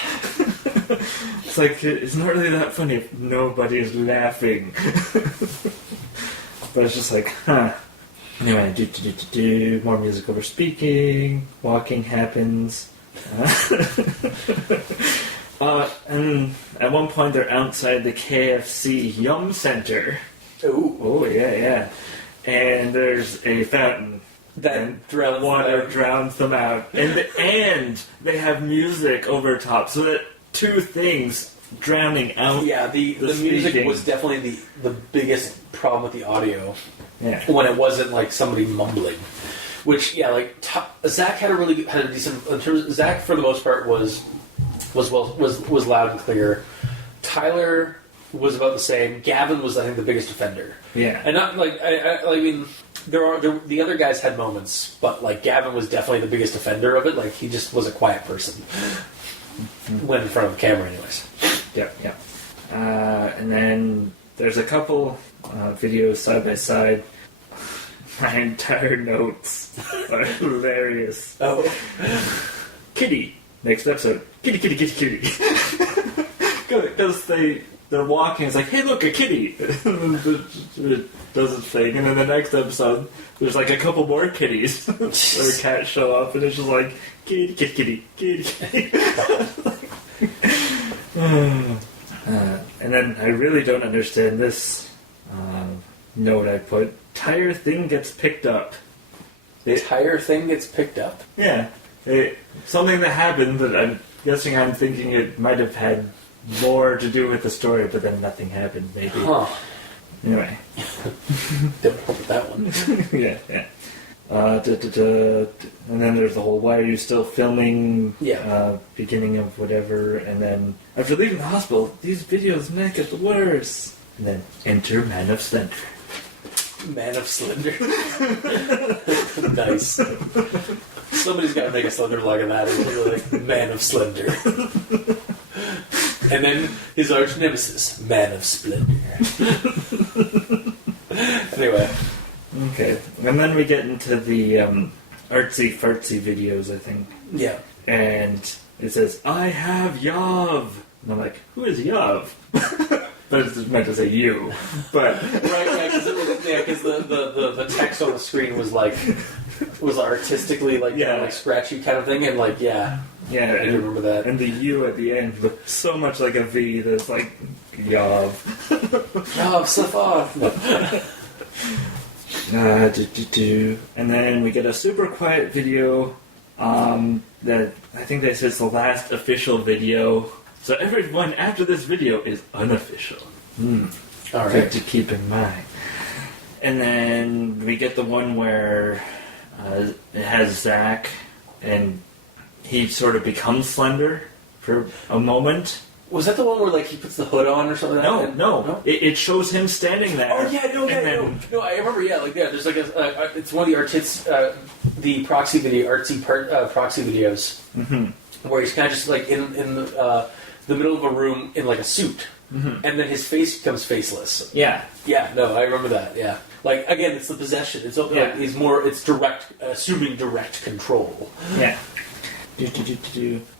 It's like, it's not really that funny if nobody's laughing. But it's just like, Anyway, more music over speaking, walking happens. And at one point they're outside the KFC Yum Center. Ooh. Oh, yeah. And there's a fountain. That drowns water drowns them out. And they have music over top, so that two things drowning out. Yeah, the music was definitely the biggest problem with the audio. Yeah. When it wasn't like somebody mumbling, which Xakk had a decent. In terms, Xakk for the most part was loud and clear. Tyler was about the same. Gavin was, I think, the biggest offender. Yeah. And not like I mean, the other guys had moments, but like Gavin was definitely the biggest offender of it. Like he just was a quiet person when in front of the camera, anyways. Yeah. And then there's a couple videos side by side. My entire notes are hilarious. Oh. Kitty. Next episode. Kitty. Because they're walking, it's like, hey look, a kitty! It does its thing, and then the next episode, there's like a couple more kitties. Or cats show up, and it's just like, kitty. And then I really don't understand this note I put. Tire thing gets picked up. Tire thing gets picked up? Yeah. Something that happened that I'm guessing I'm thinking it might have had more to do with the story, but then nothing happened, maybe. Huh. Anyway. Don't help with that one. Yeah. And then there's the whole, why are you still filming? Beginning of whatever, and then after leaving the hospital, these videos make it worse. And then enter Man of Slender. Man of Slender. Nice. Somebody's got to make a Slender vlog of that. It's really like Man of Slender. And then his arch nemesis, Man of Splendor. Anyway. Okay. And then we get into the artsy-fartsy videos, I think. Yeah. And it says, I have Yav. And I'm like, who is Yav? But it's meant to say you. But right, because the text on the screen was artistically like scratchy kind of thing, and like I do remember that. And the U at the end looked so much like a V that's like Yav. Yav, slip off. And then we get a super quiet video that I think they said it's the last official video. So everyone after this video is unofficial. All right. Good to keep in mind. And then we get the one where it has Xakk, and he sort of becomes Slender for a moment. Was that the one where like he puts the hood on or something? Like that? No. It shows him standing there. Oh yeah, no. I remember. Yeah, like there's like it's one of the the proxy video, proxy videos, where he's kind of just like in the middle of a room in like a suit, and then his face becomes faceless. Yeah. Yeah, no, I remember that. Yeah, like again, it's the possession. It's like he's more. It's direct, assuming direct control. Yeah.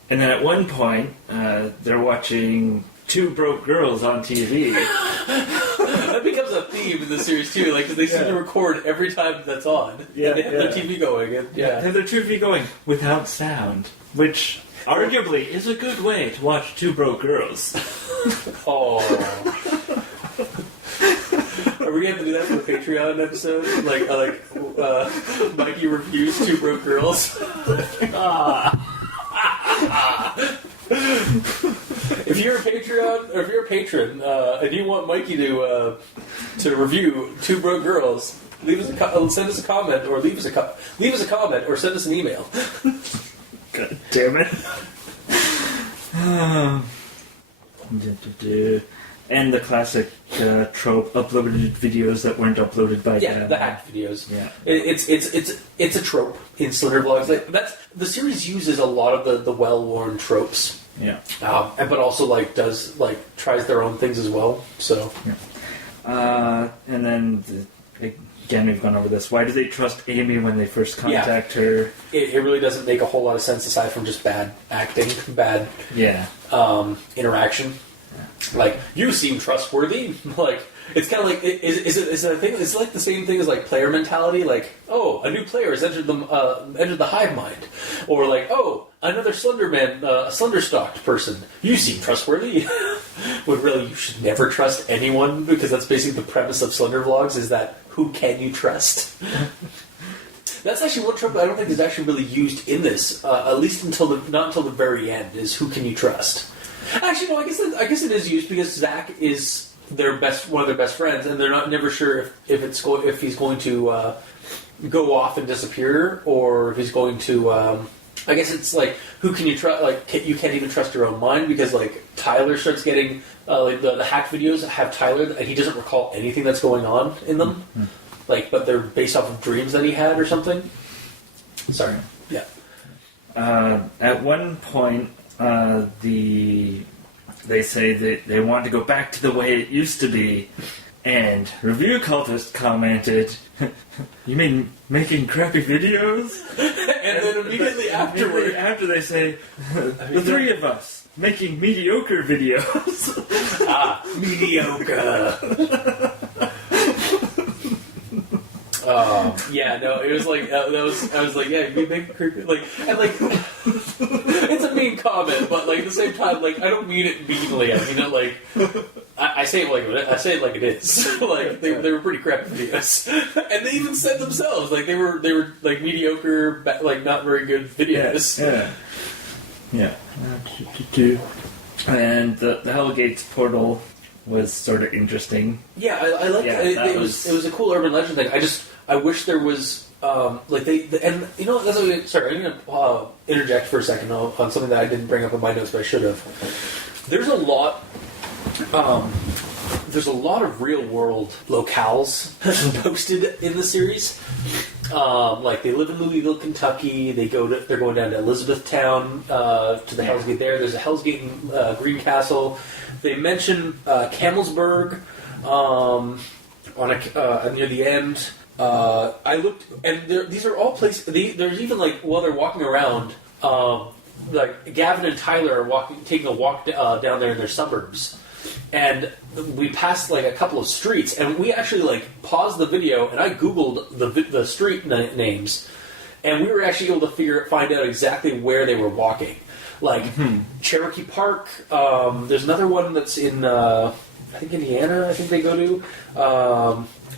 And then at one point, they're watching Two Broke Girls on TV. That becomes a theme in the series too, like because they seem to record every time that's on. Yeah, they have their TV going. And, they have their TV going without sound, which arguably is a good way to watch Two Broke Girls. Oh. Are we going to do that for the Patreon episode? Like Mikey reviews Two Broke Girls? If you're a Patreon, or if you're a patron, and you want Mikey to review Two Broke Girls, send us a comment, or leave us a comment, or send us an email. God damn it! And the classic trope: uploaded videos that weren't uploaded by Gavin. The hacked videos. Yeah, it's a trope in Slender vlogs. Like, the series uses a lot of the well-worn tropes. Yeah, but also tries their own things as well. So, and then again, we've gone over this. Why do they trust Amy when they first contact her? It really doesn't make a whole lot of sense aside from just bad acting, bad interaction. Like, you seem trustworthy. Like, it's kind of like, is it a thing? It's like the same thing as like player mentality. Like, oh, a new player has entered the hive mind, or like, oh, another Slenderman, a Slender-stalked person. You seem trustworthy. When really you should never trust anyone, because that's basically the premise of Slender vlogs: is that who can you trust? That's actually one trope I don't think is actually really used in this, at least not until the very end. Is who can you trust? Actually, no. I guess it is used because Xakk is one of their best friends, and they're never sure if he's going to go off and disappear, or if he's going to. I guess it's like, who can you trust? Like, you can't even trust your own mind, because like Tyler starts getting the hacked videos have Tyler, and he doesn't recall anything that's going on in them. Mm-hmm. Like, but they're based off of dreams that he had or something. Sorry. Yeah. At one point, they say that they want to go back to the way it used to be, and Review Cultist commented, "You mean making crappy videos?" And then immediately after they say, "The three of us making mediocre videos." Mediocre. Yeah, no, it was like I was like, yeah, you make creepy, like, and like, it's a mean comment, but like at the same time, like, I don't mean it meanly. I mean it like, I say it like it is. Like, they were pretty crappy videos, and they even said themselves like they were like mediocre, like not very good videos. Yeah. And the Hellgates portal was sort of interesting. Yeah, I like it. It was a cool urban legend thing. I wish there was and you know, that's what sorry, I'm gonna interject for a second on something that I didn't bring up in my notes, but I should have. There's a lot of real world locales posted in the series. Like, they live in Louisville, Kentucky. They're going down to Elizabethtown to the Hell's Gate. There's a Hell's Gate in Greencastle. They mention Camelsburg near the end. I looked, and these are all places. There's even like, while they're walking around, like Gavin and Tyler are taking a walk down there in their suburbs, and we passed like a couple of streets, and we actually like paused the video, and I googled the street names, and we were actually able to find out exactly where they were walking. Like Cherokee Park. There's another one that's in I think Indiana. I think they go to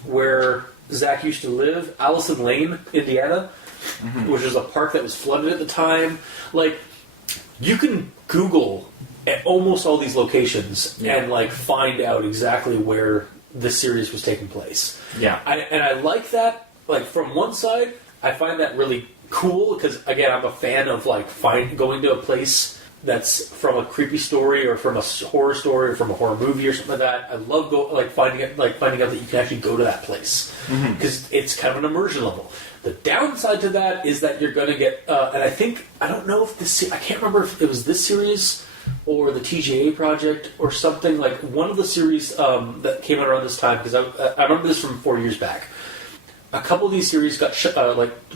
where Xakk used to live, Allison Lane, Indiana, which is a park that was flooded at the time. Like, you can Google at almost all these locations and like find out exactly where this series was taking place. Yeah, I like that. Like, from one side, I find that really cool because, again, I'm a fan of like going to a place that's from a creepy story or from a horror story or from a horror movie or something like that. I love finding out that you can actually go to that place because it's kind of an immersion level. The downside to that is that you're going to get, and I don't know if this, I can't remember if it was this series or the TGA project or something, like one of the series that came out around this time, because I remember this from 4 years back. A couple of these series got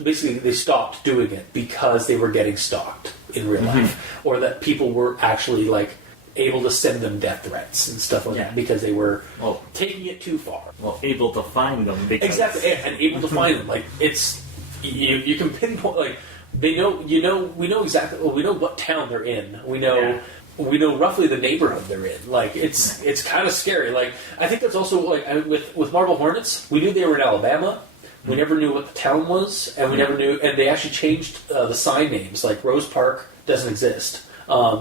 basically they stopped doing it because they were getting stalked in real life, or that people were actually able to send them death threats and stuff like that because they were taking it too far. Well, able to find them because... Exactly, and able to find them. It's you can pinpoint we know exactly. Well, we know what town they're in. We know roughly the neighborhood they're in. It's kind of scary. I think that's also with Marble Hornets. We knew they were in Alabama. We never knew what the town was, and we never knew. And they actually changed the sign names. Like Rose Park doesn't exist.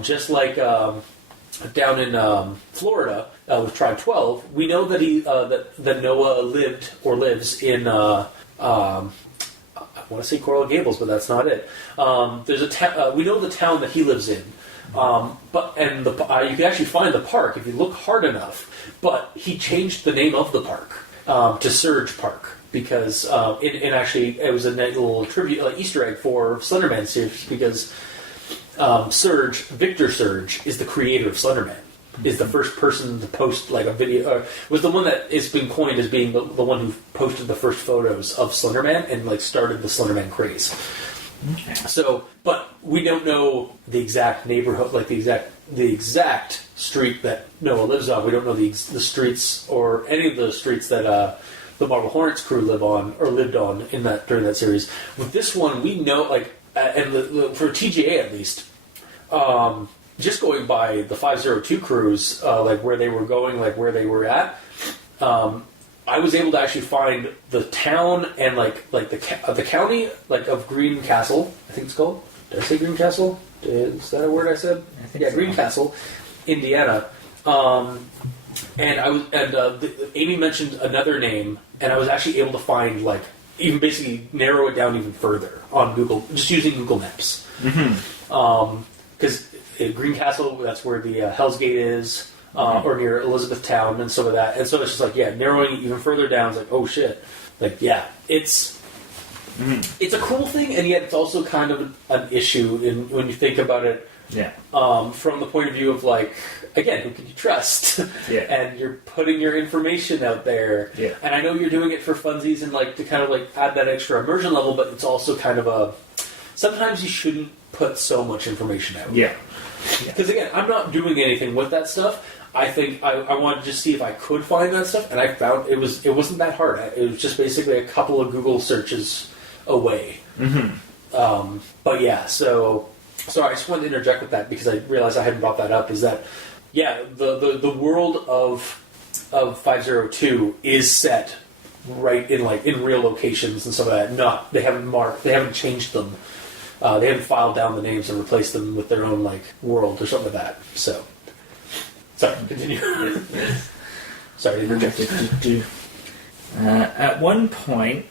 Just like down in Florida with Tribe 12, we know that that Noah lived or lives in. I want to say Coral Gables, but that's not it. There's a we know the town that he lives in. You can actually find the park if you look hard enough. But he changed the name of the park to Surge Park because actually it was a nice little tribute, Easter egg for Slenderman series because Victor Surge is the creator of Slenderman. Is the first person to post a video. Was the one that has been coined as being the one who posted the first photos of Slenderman and started the Slenderman craze. Okay. So, but we don't know the exact neighborhood, the exact street that Noah lives on. We don't know the streets or any of the streets that the Marble Hornets crew lived on during that series. With this one, we know for TGA at least, just going by the 502 crews, where they were going, where they were at. I was able to actually find the town and the county of Greencastle, I think it's called. Did I say Greencastle? Is that a word I said? I think so. Greencastle, Indiana. Amy mentioned another name, and I was actually able to find even basically narrow it down even further on Google, just using Google Maps. Because Greencastle, that's where the Hell's Gate is. Or near Elizabethtown and some of that. And so it's just narrowing it even further down. It's oh shit. It's a cool thing, and yet it's also kind of an issue when you think about it. Yeah. From the point of view of again, who can you trust? Yeah. And you're putting your information out there. Yeah. And I know you're doing it for funsies and to kind of add that extra immersion level, but it's also kind of sometimes you shouldn't put so much information out. Yeah. Because again, I'm not doing anything with that stuff. I think I wanted to just see if I could find that stuff, and I found it wasn't that hard. It was just basically a couple of Google searches away. But yeah, so I just wanted to interject with that because I realized I hadn't brought that up. Is that the world of 502 is set right in real locations and stuff like that. They haven't changed them. They haven't filed down the names and replaced them with their own world or something like that. So, sorry, continue. Sorry to interject. At one point,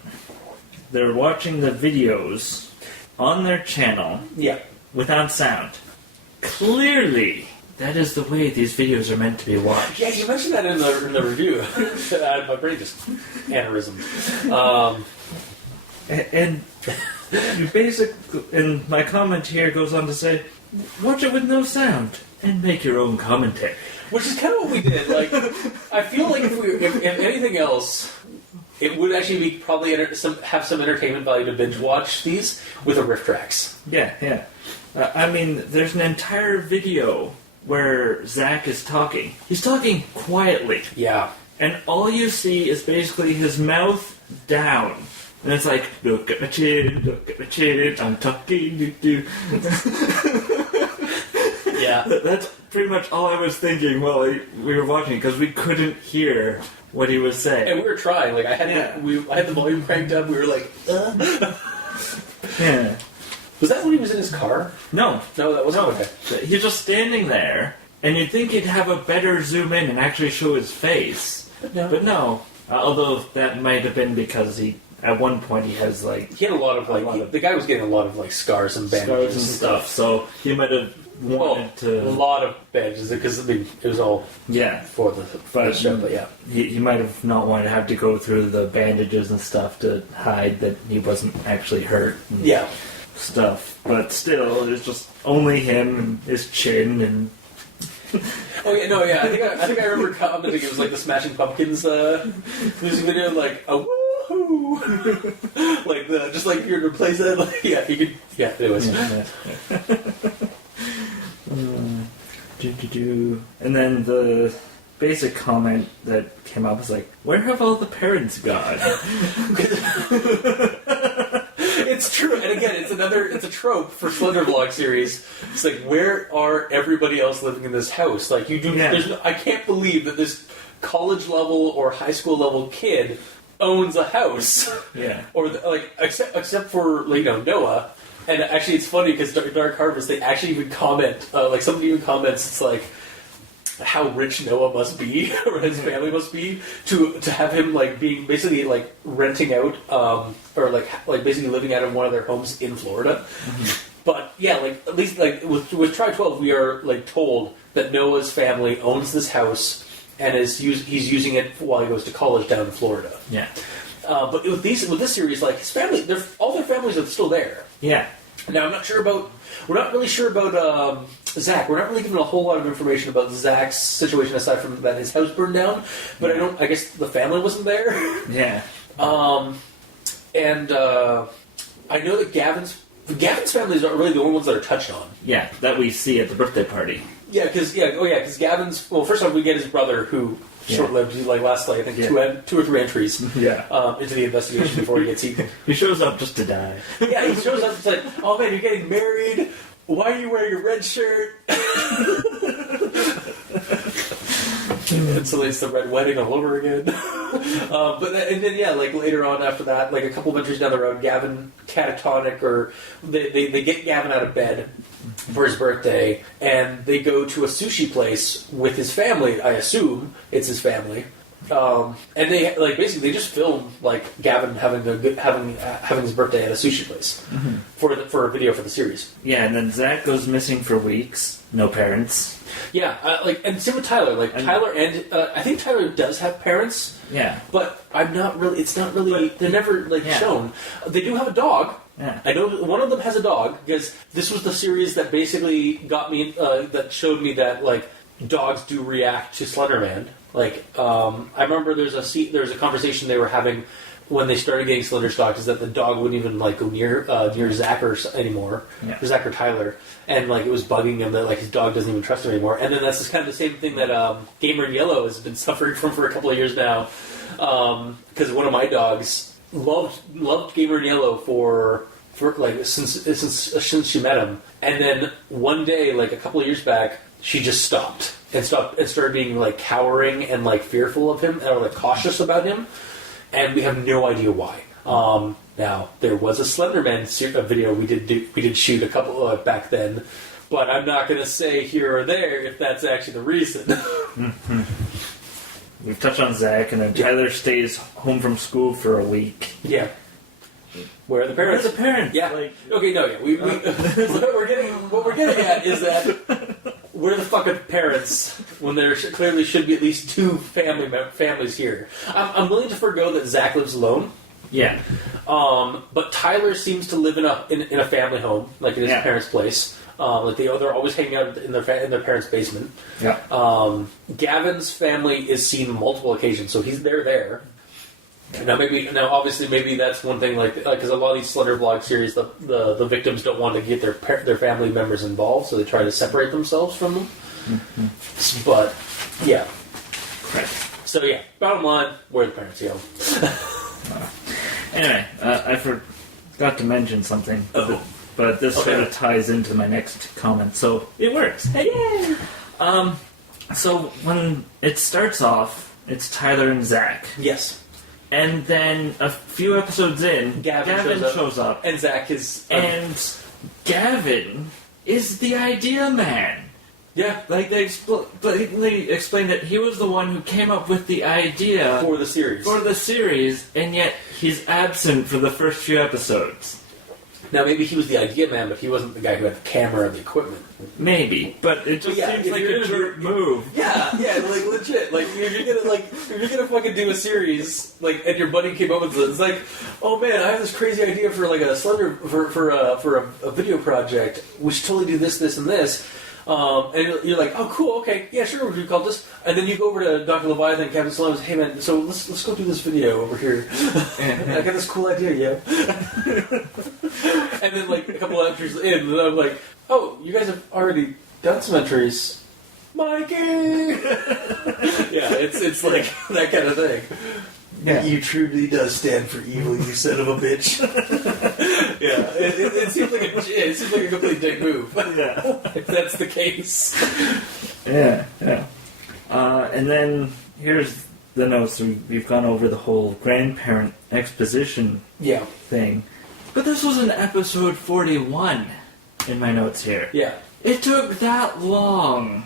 they're watching the videos on their channel without sound. Clearly, that is the way these videos are meant to be watched. Yeah, you mentioned that in the review. My brain just aneurysm. And you and my comment here goes on to say, watch it with no sound and make your own commentary. Which is kind of what we did. I feel if anything else, it would actually be probably have some entertainment value to binge watch these with a riff tracks. Yeah. There's an entire video where Xakk is talking. He's talking quietly. Yeah. And all you see is basically his mouth down. And it's look at my chin, I'm talking to. Yeah. That's pretty much all I was thinking while we were watching, because we couldn't hear what he was saying. And we were trying. I had the volume cranked up. We were Yeah. Was that when he was in his car? No, that wasn't. Okay. He's just standing there, and you'd think he'd have a better zoom in and actually show his face. But no. Although that might have been because at one point he has he had a lot of the guy was getting a lot of scars and bandages and stuff, so he might have wanted A to. lot of bandages, because I mean, it was all Yeah, for the show, but yeah. he might have not wanted to have to go through the bandages and stuff to hide that he wasn't actually hurt. And Yeah. stuff, but still, it's just only him and his chin and. Oh yeah, no, yeah. I think I remember commenting it was like the Smashing Pumpkins music video, like a woohoo, like just like you're to replace that. Like, yeah, you could. Yeah, anyways. And then the basic comment that came up was like, "Where have all the parents gone?" It's true, and again, it's a trope for Slendervlog series. It's like, where are everybody else living in this house? Like, you do. Yeah. I can't believe that this college level or high school level kid owns a house. Yeah. Or except for Noah. And actually, it's funny because Dark Harvest, they actually even comment. Like somebody even comments, it's like how rich Noah must be, or his family must be, to have him like being basically like renting out, or like basically living out of one of their homes in Florida. Mm-hmm. But yeah, like at least like with Try 12, we are like told that Noah's family owns this house and he's using it while he goes to college down in Florida. Yeah. But with this series, like his family, all their families are still there. Yeah. Now we're not really sure about Xakk. We're not really given a whole lot of information about Zack's situation aside from that his house burned down. But I guess the family wasn't there. Yeah. And I know that Gavin's families are really the only ones that are touched on. Yeah, that we see at the birthday party. Yeah, because Gavin's. Well, first off, we get his brother who short-lived. He lasts I think 2 or 3 entries. Yeah. Into the investigation before he gets eaten. He shows up just to die. Yeah, he shows up. It's like, oh man, you're getting married. Why are you wearing a red shirt? And so it's the red wedding all over again. And then like later on after that, like a couple of entries down the road, Gavin catatonic, or they get Gavin out of bed for his birthday, and they go to a sushi place with his family. I assume it's his family. And they basically they just film like Gavin having his birthday at a sushi place for a video for the series. Yeah, and then Xakk goes missing for weeks. No parents. Yeah, and same with Tyler. Tyler and I think Tyler does have parents. Yeah, but I'm not really. It's not really. They're never shown. They do have a dog. Yeah. I know one of them has a dog because this was the series that basically got me. That showed me that dogs do react to Slenderman. I remember there's a conversation they were having when they started getting Slender stocked, is that the dog wouldn't even go near Xakk anymore, or Xakk or Tyler, and it was bugging him that his dog doesn't even trust him anymore. And then that's just kind of the same thing that Gamer in Yellow has been suffering from for a couple of years now, because one of my dogs loved Gamer in Yellow for since she met him, and then one day a couple of years back she just stopped and started being cowering and fearful of him, or cautious about him. And we have no idea why. Now there was a Slenderman video we did shoot a couple back then, but I'm not going to say here or there if that's actually the reason. We've touched on Xakk, and then Tyler stays home from school for a week. Yeah. Where are the parents? Where are the parents? Yeah. Okay, no, yeah. What we're getting at is that where the fuck are the parents when there clearly should be at least 2 families here? I'm willing to forgo that Xakk lives alone. Yeah. But Tyler seems to live in a family home, in his parents' place. They're always hanging out in their parents' basement. Yeah. Gavin's family is seen on multiple occasions, so they're there. Now, obviously, maybe that's one thing. Because a lot of these Slender vlog series, the victims don't want to get their family members involved, so they try to separate themselves from them. Mm-hmm. But yeah, correct. So yeah, bottom line, where the parents go. Anyway, I forgot to mention something, but this sort of ties into my next comment, so it works. Hey, yay! So when it starts off, it's Tyler and Xakk. Yes. And then a few episodes in, Gavin shows up. And Xakk is... And Gavin is the idea man. Yeah. They explained that he was the one who came up with the idea... For the series, and yet he's absent for the first few episodes. Now, maybe he was the idea man, but he wasn't the guy who had the camera and the equipment. Maybe, but it just seems like a jerk move. Yeah, like legit. Like if you're gonna fucking do a series, like, and your buddy came up with this, it's like, oh man, I have this crazy idea for like a for a video project. We should totally do this, and this. And you're like, oh, cool, okay, yeah, sure, we call this. And then you go over to Dr. Leviathan and Captain Sloan and say, hey, man, so let's go do this video over here. I got this cool idea, yeah. And then, like, a couple of entries in, and I'm like, oh, you guys have already done some entries. Mikey! Yeah, it's like that kind of thing. Yeah. You truly does stand for evil, you son of a bitch. Yeah, it seems like a complete dick move. Yeah, if that's the case. Yeah. And then here's the notes. We've gone over the whole grandparent exposition thing, but this was in episode 41 in my notes here. Yeah, it took that long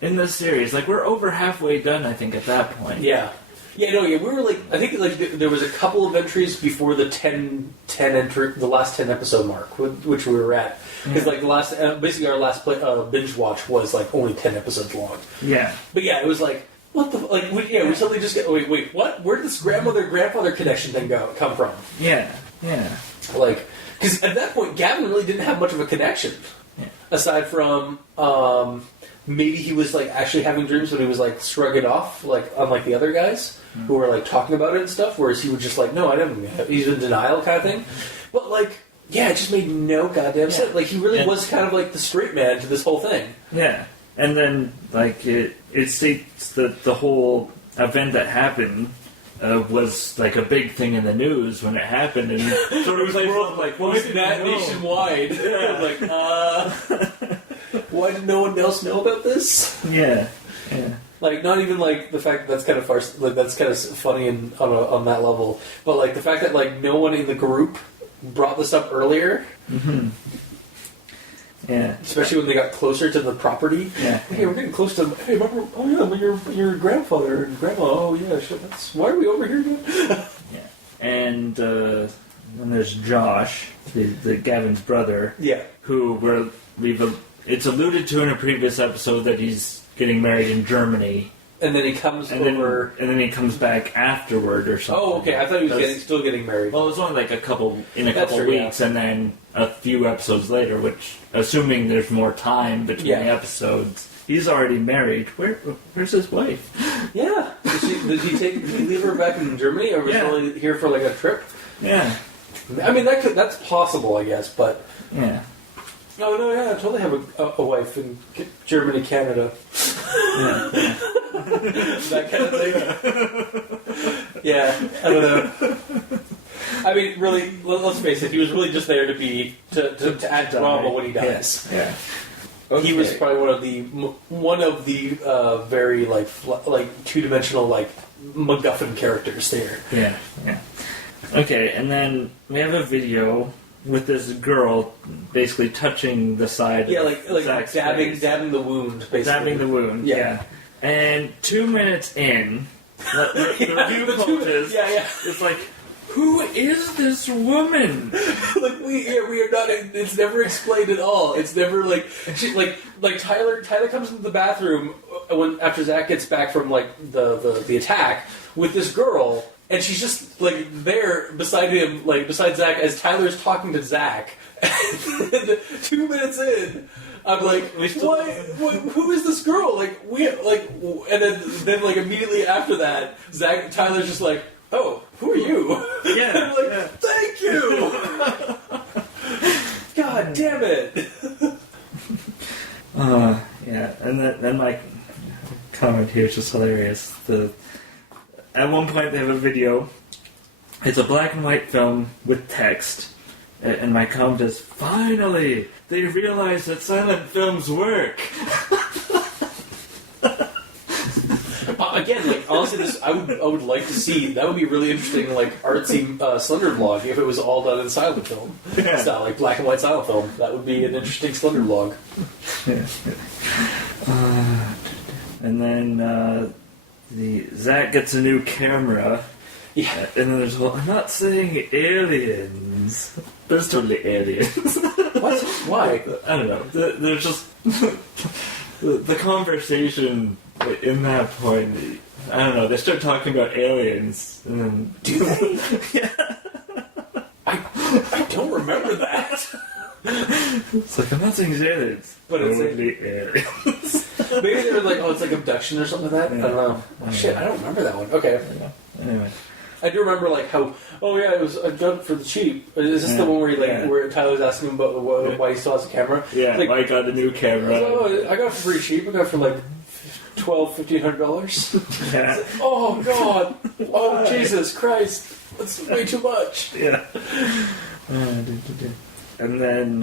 in the series. Like, we're over halfway done, I think, at that point. Yeah. Yeah, we were like, I think like there was a couple of entries before the 10 entry, the last 10 episode mark, which we were at. Because like the last, basically our last binge watch was like only 10 episodes long. Yeah. But yeah, it was like, what the, like, we suddenly just get, wait, what? Where did this grandfather connection thing come from? Yeah. Like, because at that point, Gavin really didn't have much of a connection. Yeah. Aside from, maybe he was like actually having dreams, but he was like shrugging it off, like unlike the other guys who were like talking about it and stuff. Whereas he was just like, no, I didn't. He's in denial, kind of thing. But like, yeah, it just made no goddamn sense. Like, he really was kind of like the straight man to this whole thing. Yeah, and then like it states that the whole event that happened was like a big thing in the news when it happened, and sort of like, well, was that nationwide? Yeah. Like, why did no one else know about this? Yeah. Like, not even like the fact that that's kind of like that's kind of funny and on that level, but like the fact that like no one in the group brought this up earlier. Mm-hmm. Yeah. Especially when they got closer to the property. Yeah. Hey, we're getting close to. Hey, remember? Oh yeah, your grandfather and grandma. Oh yeah, shit. Why are we over here again? Yeah. And then there's Josh, the Gavin's brother. Yeah. Who it's alluded to in a previous episode that he's getting married in Germany. And then he comes over... And then he comes back afterward or something. Oh, okay. I thought he was still getting married. Well, it was only like a couple weeks, and then a few episodes later, which, assuming there's more time between the episodes, he's already married. Where's his wife? Yeah. Did he leave her back in Germany, or was he only here for like a trip? Yeah. I mean, that's possible, I guess, but... Yeah. No, yeah, I totally have a wife in Germany, Canada. Yeah. That kind of thing. Yeah, I don't know. I mean, really, let's face it. He was really just there to add drama when he dies. Yes. Yeah. Okay. He was probably one of the very like two-dimensional like MacGuffin characters there. Yeah. Okay, and then we have a video with this girl basically touching the side. Yeah, of like dabbing the wound, basically. Dabbing the wound. Yeah. And 2 minutes in, the review cultist is like, who is this woman? Like we are not. It's never explained at all. It's never like Tyler comes into the bathroom after Xakk gets back from like the attack with this girl, and she's just like there beside him, like beside Xakk as Tyler's talking to Xakk. And 2 minutes in, I'm like, what? Who is this girl? Like and then like immediately after that, Tyler's just like, oh, who are you? Yeah. I'm like, thank you. God damn it. Yeah, and then my comment here is just hilarious. At one point they have a video. It's a black and white film with text, and my comment is, finally, they realize that silent films work. Again, like honestly, I would like to see. That would be really interesting, like artsy Slender vlog if it was all done in silent film. Yeah. It's not like black and white silent film. That would be an interesting Slender vlog. And then the Xakk gets a new camera, Yeah. And then there's whole, I'm not saying aliens. There's totally aliens. What? Why? I don't know. There's just the conversation in that point. I don't know. They start talking about aliens, and then Do they? Yeah. I don't remember that. it's like I'm not saying it's aliens, But it's totally aliens. Maybe they were like, oh, it's like abduction or something like that. Yeah. I don't know. Oh, shit, I don't remember that one. Okay. Anyway, I do remember like how. Oh yeah, it was I got it for the cheap. Is this the one where where Tyler's asking him about why he still has a camera? yeah, Like, I got a new camera. oh, I got it for pretty cheap. I got it for like $1,500. Yeah. Oh god! Oh Jesus Christ! That's way too much. Yeah. And then,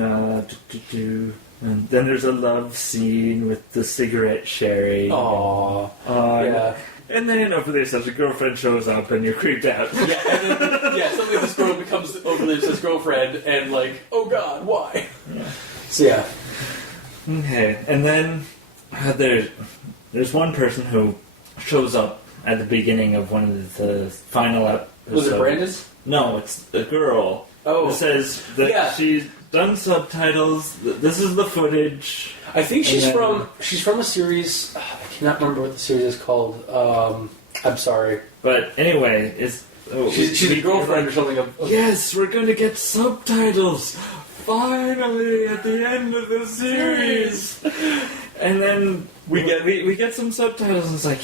and then there's a love scene with the cigarette sharing. Aww. Yeah. And then over there says a girlfriend shows up and you're creeped out. Yeah, and then, suddenly this girl becomes over there his girlfriend, and like, oh god, why? Yeah. So yeah. Okay, and then there's one person who shows up at the beginning of one of the final episodes. Was it Brandon? No, it's the girl. Oh. It says that she's done subtitles. This is the footage. I think she's from a series. I cannot remember what the series is called. I'm sorry, but anyway, she's a girlfriend or something. Yes, we're gonna get subtitles finally at the end of the series, and then we get some subtitles, and it's like,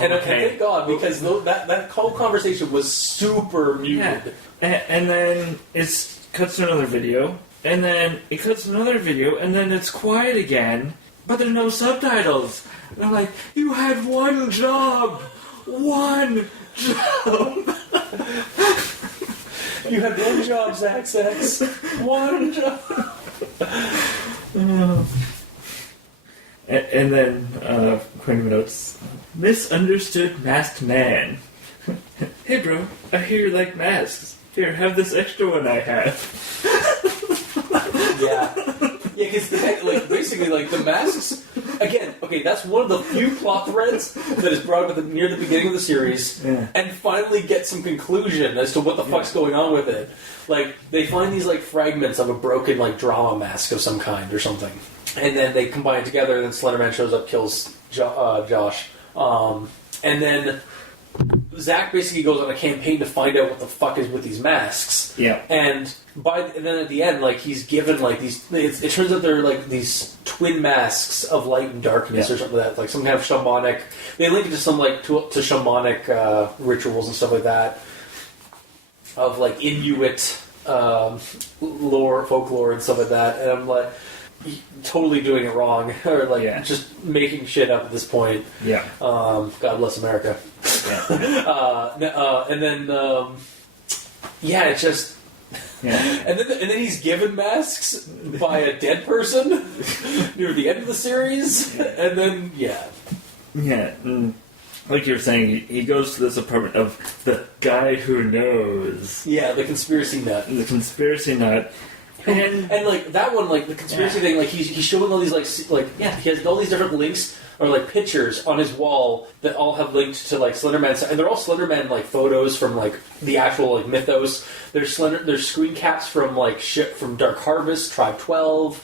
and thank God, because that whole conversation was super muted. Yeah. And then it cuts to another video, and then it cuts to another video, and then it's quiet again, but there's no subtitles. And I'm like, you had one job! One job! You had one job, Xakk. One job! And then, according to notes, misunderstood masked man. Hey bro, I hear you like masks. Here, have this extra one I have. Yeah, because basically the masks. Again, okay, that's one of the few plot threads that is brought up near the beginning of the series, and finally get some conclusion as to what the fuck's going on with it. Like they find these fragments of a broken drama mask of some kind or something, and then they combine it together. And then Slenderman shows up, kills Josh, and then Xakk basically goes on a campaign to find out what the fuck is with these masks. Yeah. And then at the end, he's given these. It turns out they're these twin masks of light and darkness or something like that. Some kind of shamanic. They link it to some to shamanic rituals and stuff like that. Of Inuit folklore and stuff like that. And I'm like, totally doing it wrong, or just making shit up at this point. Yeah. God bless America. Yeah. And then it's just. Yeah. And then he's given masks by a dead person near the end of the series, and then Yeah. And like you were saying, he goes to this apartment of the guy who knows. Yeah, the conspiracy nut. The conspiracy nut. And that one, the conspiracy thing, he's showing all these he has all these different links or pictures on his wall that all have linked to Slenderman, and they're all Slenderman photos from the actual mythos. There's screen caps from from Dark Harvest, Tribe 12,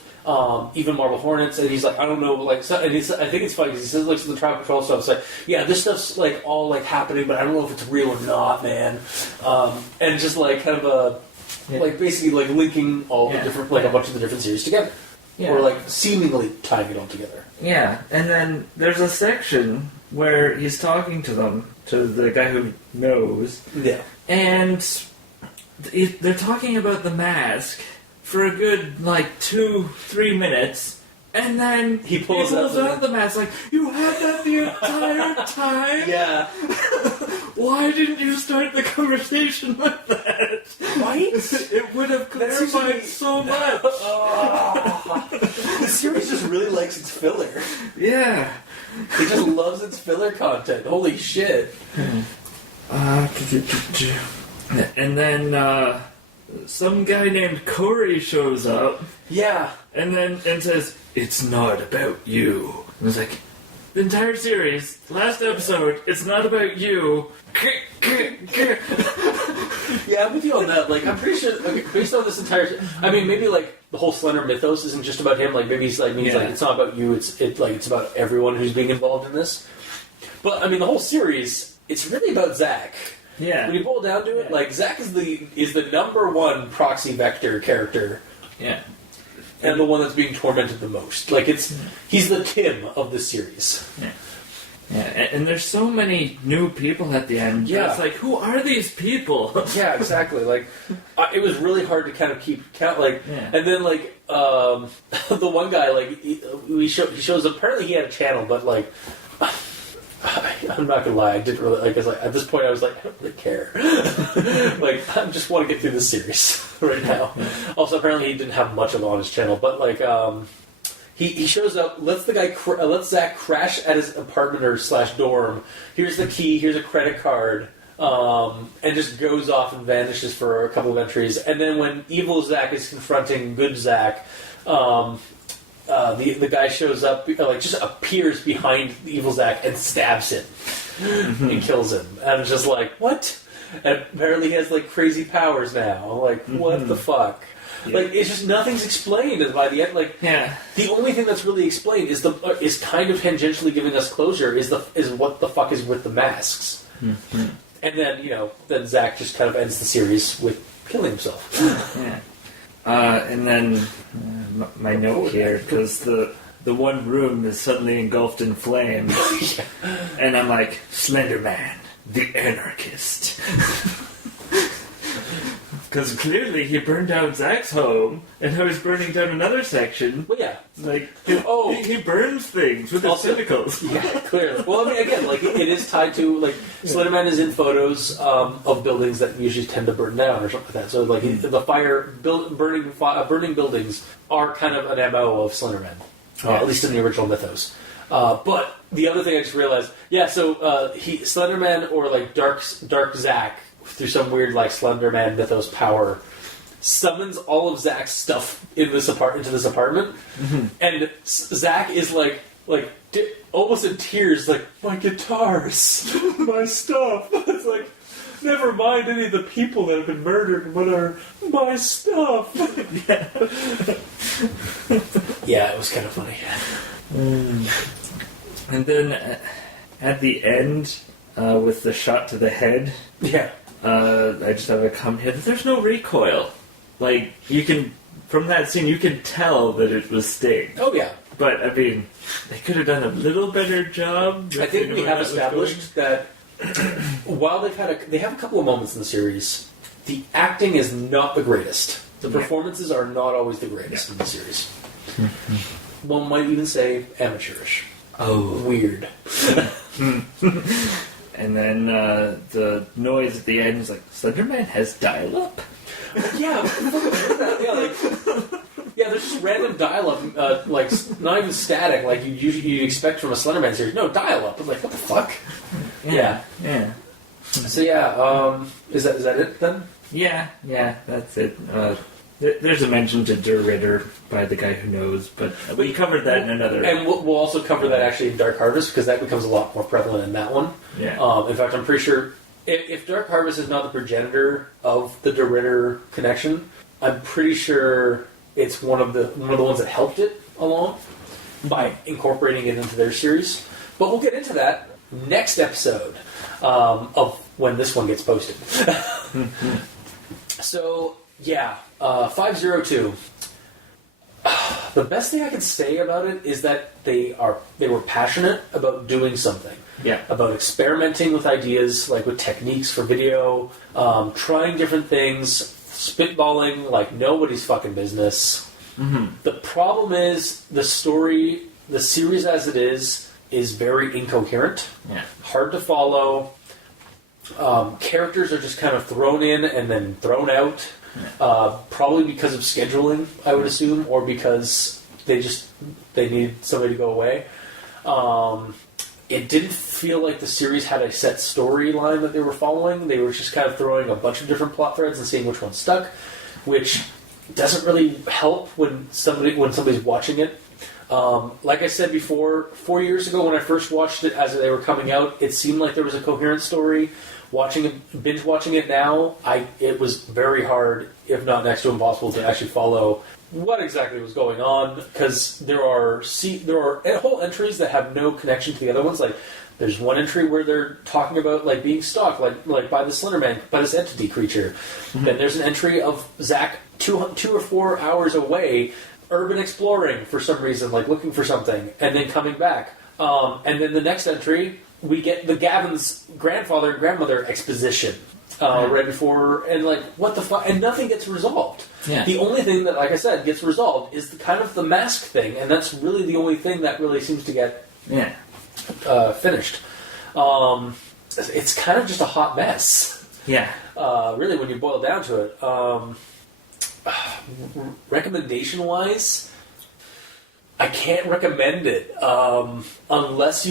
even Marble Hornets, and he's I don't know, and I think it's funny because he says the Tribe 12 stuff. It's this stuff's all happening, but I don't know if it's real or not, man. And just kind of a. Basically, linking all the different, a bunch of the different series together. Yeah. Or, seemingly tying it all together. Yeah, and then there's a section where he's talking to the guy who knows. Yeah. And they're talking about the mask for a good, 2-3 minutes. And then he pulls out the mask, you had that the entire time? Yeah. Why didn't you start the conversation with that? Right? It would have clarified so much. The series just really likes its filler. Yeah. It just loves its filler content. Holy shit. And then some guy named Corey shows up. Yeah. And says, it's not about you. And it's the entire series, last episode, it's not about you. Yeah, I'm with you on that. Like, I'm pretty sure, like, based on this entire, I mean, maybe like the whole Slender mythos isn't just about him. Like, maybe he's like, it's not about you. It's about everyone who's being involved in this. But I mean, the whole series, it's really about Xakk. Yeah. When you boil down to it, like, Xakk is the number one proxy vector character. Yeah. And the one that's being tormented the most. Like, he's the Tim of the series. Yeah. Yeah, and there's so many new people at the end. Yeah. It's like, who are these people? Yeah, exactly. Like, it was really hard to kind of keep count. Like, and then like the one guy, like he shows. Apparently, he had a channel, but like, I'm not gonna lie, I didn't really like. At this point, I was like, I don't really care. Like, I just want to get through this series right now. Also, apparently, he didn't have much of it on his channel, but like, He shows up, lets Xakk crash at his apartment or / dorm. Here's the key. Here's a credit card, and just goes off and vanishes for a couple of entries. And then when evil Xakk is confronting good Xakk, the guy shows up, like just appears behind the evil Xakk and stabs him and kills him. And it's just like, what? And apparently he has like crazy powers now. Like, what the fuck? Yeah. Like, it's just nothing's explained by the end. Like, the only thing that's really explained is kind of tangentially giving us closure is what the fuck is with the masks. Mm-hmm. And then then Xakk just kind of ends the series with killing himself. Yeah. And then my note here, because the one room is suddenly engulfed in flames, and I'm like, Slenderman, the anarchist. Because clearly he burned down Zack's home, and now he's burning down another section. Well, yeah. Like, he burns things with his tentacles. Yeah, clearly. Well, I mean, again, like, it is tied to, like, Slenderman is in photos of buildings that usually tend to burn down or something like that. So, like, burning buildings are kind of an MO of Slenderman, at least in the original mythos. But the other thing I just realized, so Slenderman or, like, Dark Xakk, through some weird like Slenderman mythos power, summons all of Zack's stuff into this apartment, and Xakk is like almost in tears, like, my guitars, my stuff. It's like, never mind any of the people that have been murdered, what are my stuff? Yeah, it was kind of funny. And then at the end, with the shot to the head. Yeah. I just have a comment here. There's no recoil. Like, from that scene, you can tell that it was Sting. Oh, yeah. But, I mean, they could have done a little better job. I think we have established that while they have a couple of moments in the series, the acting is not the greatest. The performances are not always the greatest in the series. One might even say amateurish. Oh. Weird. And then the noise at the end is like, Slenderman has dial-up? Yeah, there's just random dial-up, like, not even static, like you'd expect from a Slenderman series. No, dial-up. I'm like, what the fuck? Yeah. So is that it then? Yeah, that's it. There's a mention to Der Ritter by the guy who knows, but we covered that in another... And we'll also cover that actually in Dark Harvest, because that becomes a lot more prevalent in that one. Yeah. In fact, I'm pretty sure if Dark Harvest is not the progenitor of the Der Ritter connection, I'm pretty sure it's one of the ones that helped it along by incorporating it into their series. But we'll get into that next episode of when this one gets posted. So... yeah, 502. The best thing I can say about it is that they were passionate about doing something. Yeah. About experimenting with ideas, like with techniques for video, trying different things, spitballing like nobody's fucking business. Mm-hmm. The problem is the series as it is very incoherent. Yeah. Hard to follow. Characters are just kind of thrown in and then thrown out. Probably because of scheduling, I would assume, or because they need somebody to go away. It didn't feel like the series had a set storyline that they were following. They were just kind of throwing a bunch of different plot threads and seeing which one stuck, which doesn't really help when somebody's watching it. Like I said before, 4 years ago when I first watched it as they were coming out, it seemed like there was a coherent story. Binge watching it now, it was very hard, if not next to impossible, to actually follow what exactly was going on, because there are whole entries that have no connection to the other ones. Like, there's one entry where they're talking about like being stalked, like by the Slenderman, by this entity creature. Mm-hmm. Then there's an entry of Xakk 2 or 4 hours away, urban exploring for some reason, like looking for something, and then coming back. And then the next entry, we get the Gavin's grandfather and grandmother exposition right before, and like, what the fuck? And nothing gets resolved. Yeah. The only thing that, like I said, gets resolved is the mask thing, and that's really the only thing that really seems to get finished. It's kind of just a hot mess. Yeah. Really, when you boil down to it. Recommendation-wise, I can't recommend it unless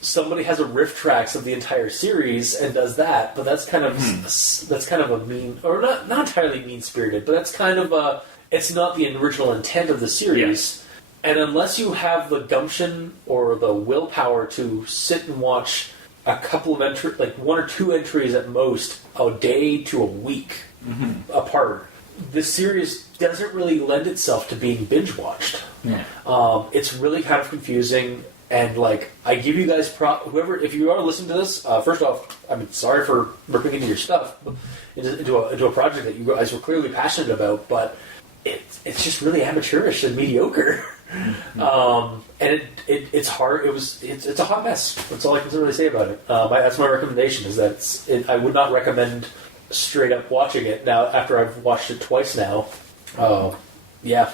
somebody has a riff tracks of the entire series and does that. But that's kind of a mean, or not entirely mean-spirited, but that's kind of it's not the original intent of the series. Yeah. And unless you have the gumption or the willpower to sit and watch a couple of entries, like 1 or 2 entries at most, a day to a week apart, this series doesn't really lend itself to being binge-watched. Yeah. It's really kind of confusing, and like, I give you guys whoever, if you are listening to this, first off, I'm sorry for ripping into your stuff, into a project that you guys were clearly passionate about, but it's just really amateurish and mediocre. Mm-hmm. And it's hard. It's a hot mess. That's all I can really say about it. That's my recommendation. Is that I would not recommend straight up watching it now after I've watched it twice now. Yeah,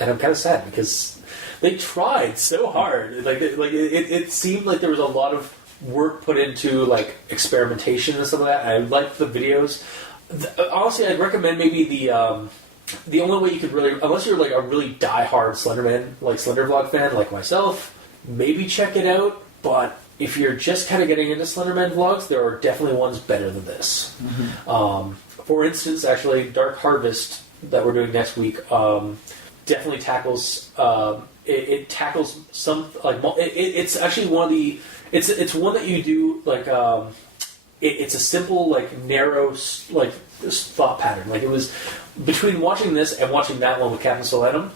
and I'm kind of sad because they tried so hard. It seemed like there was a lot of work put into like experimentation and stuff like that. I liked the videos. Honestly, I'd recommend maybe the only way you could really, unless you're like a really die-hard Slenderman, like Slendervlog fan like myself, maybe check it out. But if you're just kind of getting into Slenderman vlogs, there are definitely ones better than this. Mm-hmm. For instance, actually, Dark Harvest that we're doing next week definitely tackles. It tackles some like it's actually one of the. It's one that you do like. It's a simple like narrow like thought pattern. Like, it was between watching this and watching that one with Captain Solanum,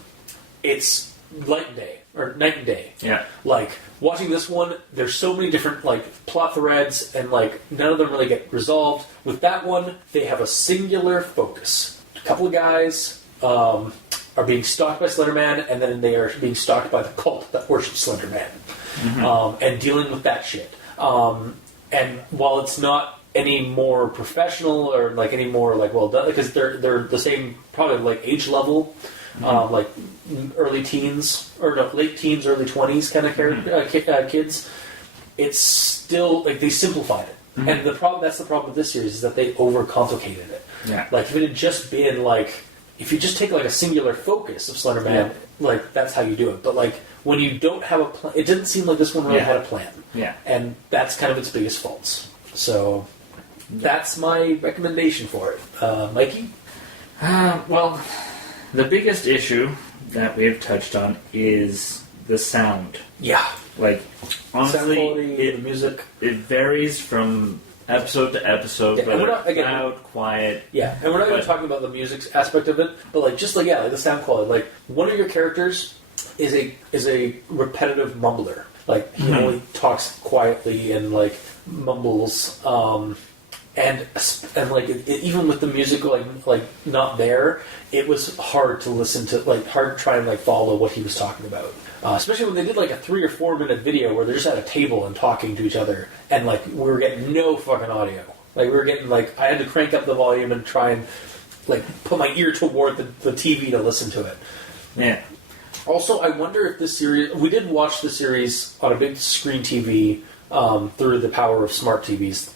it's night and day. Yeah. Like, watching this one, there's so many different like plot threads, and like none of them really get resolved. With that one, they have a singular focus. A couple of guys are being stalked by Slenderman, and then they are being stalked by the cult that worships Slenderman, and dealing with that shit. And while it's not any more professional or like any more like well done, because they're the same probably like age level, like early teens or no, late teens, early 20s kind of kids. It's still like they simplified it, and that's the problem with this series is that they overcomplicated it. Yeah, like if it had just been like if you just take like a singular focus of Slenderman, like that's how you do it. But like when you don't have a plan, it didn't seem like this one really had a plan. Yeah, and that's kind of its biggest faults. So that's my recommendation for it. Mikey? Well, the biggest issue that we have touched on is the sound. Yeah. Like, honestly, sound quality, the music. It varies from episode to episode, whether it's loud, quiet. Yeah, and we're not even talking about the music aspect of it, but like just like like the sound quality. Like, one of your characters is a repetitive mumbler. Like, he only talks quietly and like mumbles, and like even with the music like not there, it was hard to listen to, like hard to try and like follow what he was talking about. Especially when they did like a 3 or 4 minute video where they're just at a table and talking to each other, and like we were getting no fucking audio. Like we were getting like I had to crank up the volume and try and like put my ear toward the TV to listen to it. Yeah. Also, I wonder if this series... We did watch the series on a big screen TV through the power of smart TVs.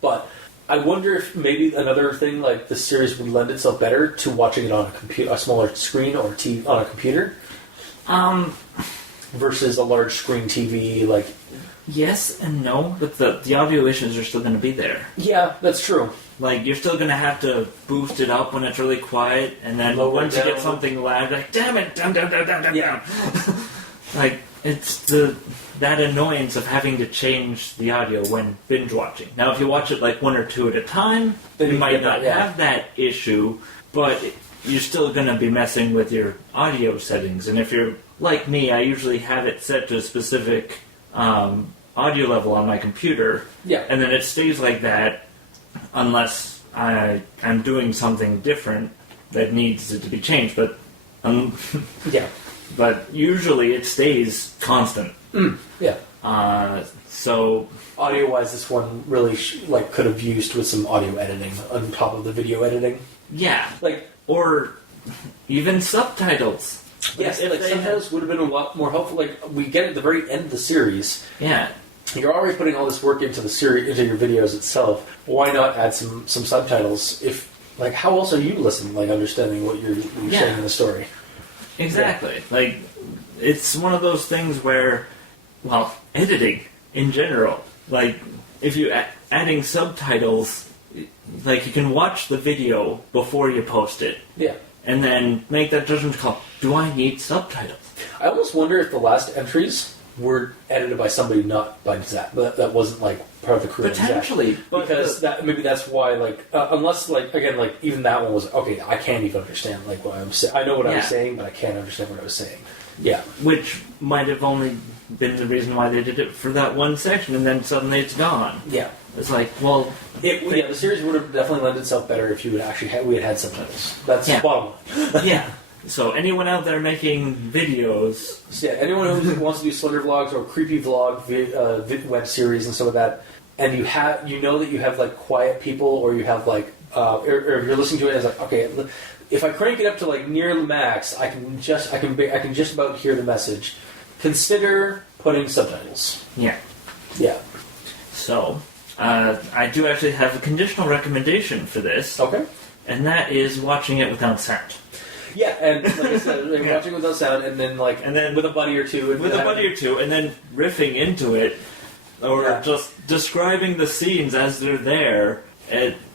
But I wonder if maybe another thing, like this series would lend itself better to watching it on a smaller screen or on a computer. versus a large screen TV. Like, Yes and no, but the audio issues are still going to be there. yeah, that's true. Like, you're still going to have to boost it up when it's really quiet, and then Lower it once you down. get something loud, like, damn it, down, Yeah. Like, it's that annoyance of having to change the audio when binge watching. Now, if you watch it like one or two at a time, Then you you might get not that, yeah. have that issue, but you're still going to be messing with your audio settings. And if you're like me, I usually have it set to a specific audio level on my computer, Yeah. and then it stays like that unless I'm doing something different that needs it to be changed. But Yeah. but usually it stays constant. Yeah. So Audio-wise, this one really could have used with some audio editing on top of the video editing. yeah, Like, or even subtitles. yes, If like they sometimes would have been a lot more helpful. Like, we get at the very end of the series, Yeah, you're already putting all this work into the series, into your videos itself. Why not add some subtitles? If like, how else are you listening? Like, understanding what you're Yeah. saying in the story. exactly. Like, it's one of those things where, well, editing in general. Like, if you adding subtitles, like you can watch the video before you post it, Yeah. and then make that judgment call. Do I need subtitles? I almost wonder if the last entries were edited by somebody not by Xakk. That wasn't like part of the crew. of Xakk. Potentially, but Because maybe that's why, like, unless, like, again, like, even that one was okay. I can't even understand like what I'm saying. I know what I was Yeah. saying, but I can't understand what I was saying. Yeah, which might have only been the reason why they did it for that one section, and then suddenly it's gone. yeah. It's like, well, The series would have definitely lent itself better if you would actually we had subtitles. That's Yeah. the bottom line. yeah. So anyone out there making videos, So, yeah, anyone who wants to do Slender vlogs or creepy vlog web series and stuff like that, and you know that you have like quiet people, or you have like, or if you're listening to it, it's like, okay, if I crank it up to like near the max, I can just about hear the message. Consider putting subtitles. yeah. Yeah. So I do actually have a conditional recommendation for this, Okay. and that is watching it without sound. Yeah, and like I said, like, Yeah. watching without sound, and then with a buddy or two, and With a buddy or two, and then riffing into it, or Yeah. just describing the scenes as they're there.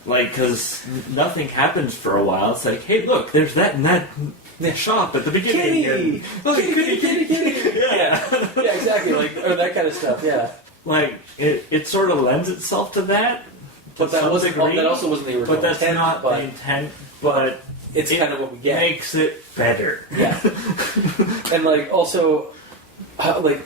Because nothing happens for a while. It's like, hey, look, there's that and that shop at the beginning. Kitty! And, Kitty! Yeah. Yeah, exactly, like, or that kind of stuff. Yeah, Like, it sort of lends itself to that. but to that some wasn't. degree, That also wasn't the original But that's intent. not but the intent. But it's it kind of what we get. makes it better. Yeah, and like also, like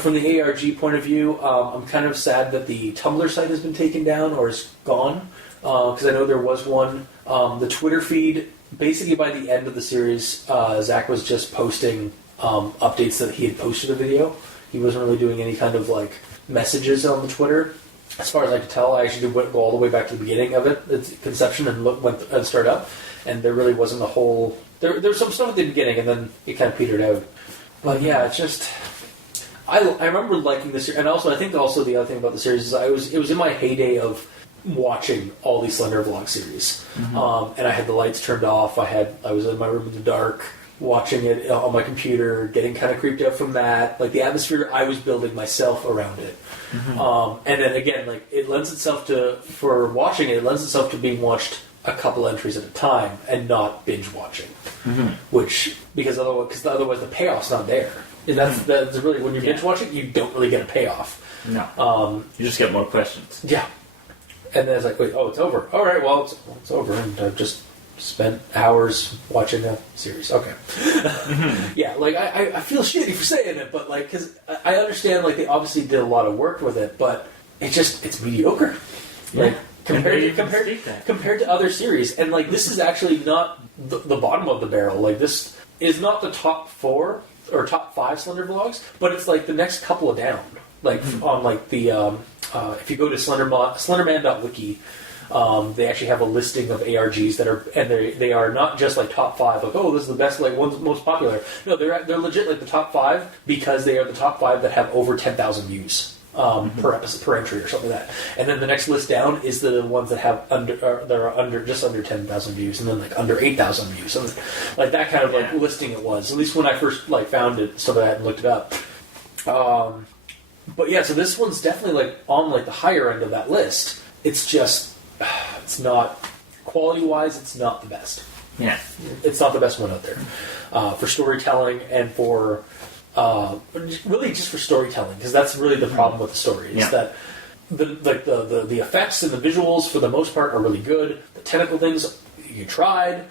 from the ARG point of view, I'm kind of sad that the Tumblr site has been taken down or is gone, because I know there was one. The Twitter feed, basically by the end of the series, Xakk was just posting updates that he had posted a video. He wasn't really doing any kind of like messages on the Twitter. As far as I could tell, I actually did go all the way back to the beginning of it, its conception, and went and started up. And there really wasn't a whole. There's some stuff at the beginning, and then it kind of petered out. But yeah, it's just. I remember liking this, and also I think also the other thing about the series is it was in my heyday of watching all these Slender vlog series, and I had the lights turned off. I was in my room in the dark, watching it on my computer, getting kind of creeped out from that. Like the atmosphere I was building myself around it. And then again, like it lends itself to being watched a couple entries at a time and not binge watching, because otherwise the payoff's not there. And that's really when you're binge watching, you don't really get a payoff. No. You just get more questions. Yeah, and then it's like, wait, oh, it's over. All right, well, it's over, and I've just spent hours watching a series. Okay, yeah, like I feel shitty for saying it, but like because I understand like they obviously did a lot of work with it, but it's mediocre. Like compared to other series, and like this is actually not the bottom of the barrel. Like this is not the top 4 or top 5 Slender vlogs, but it's like the next couple of down. Like on like the if you go to Slenderman.wiki, they actually have a listing of ARGs that are, and they are not just like top 5. Like, oh, this is the best, like one's most popular. No, they're legit like the top 5 because they are the top 5 that have over 10,000 views. Per episode, per entry, or something like that, and then the next list down is the ones that have just under 10,000 views, and then like under 8,000 views, something like that kind of like listing. It was at least when I first like found it, stuff like that, and looked it up. But yeah, so this one's definitely like on like the higher end of that list. It's just, it's not, quality-wise, it's not the best. Yeah. It's not the best one out there. For storytelling and for, really just for storytelling, because that's really the problem with the story, is that the effects and the visuals, for the most part, are really good. The technical things, you tried.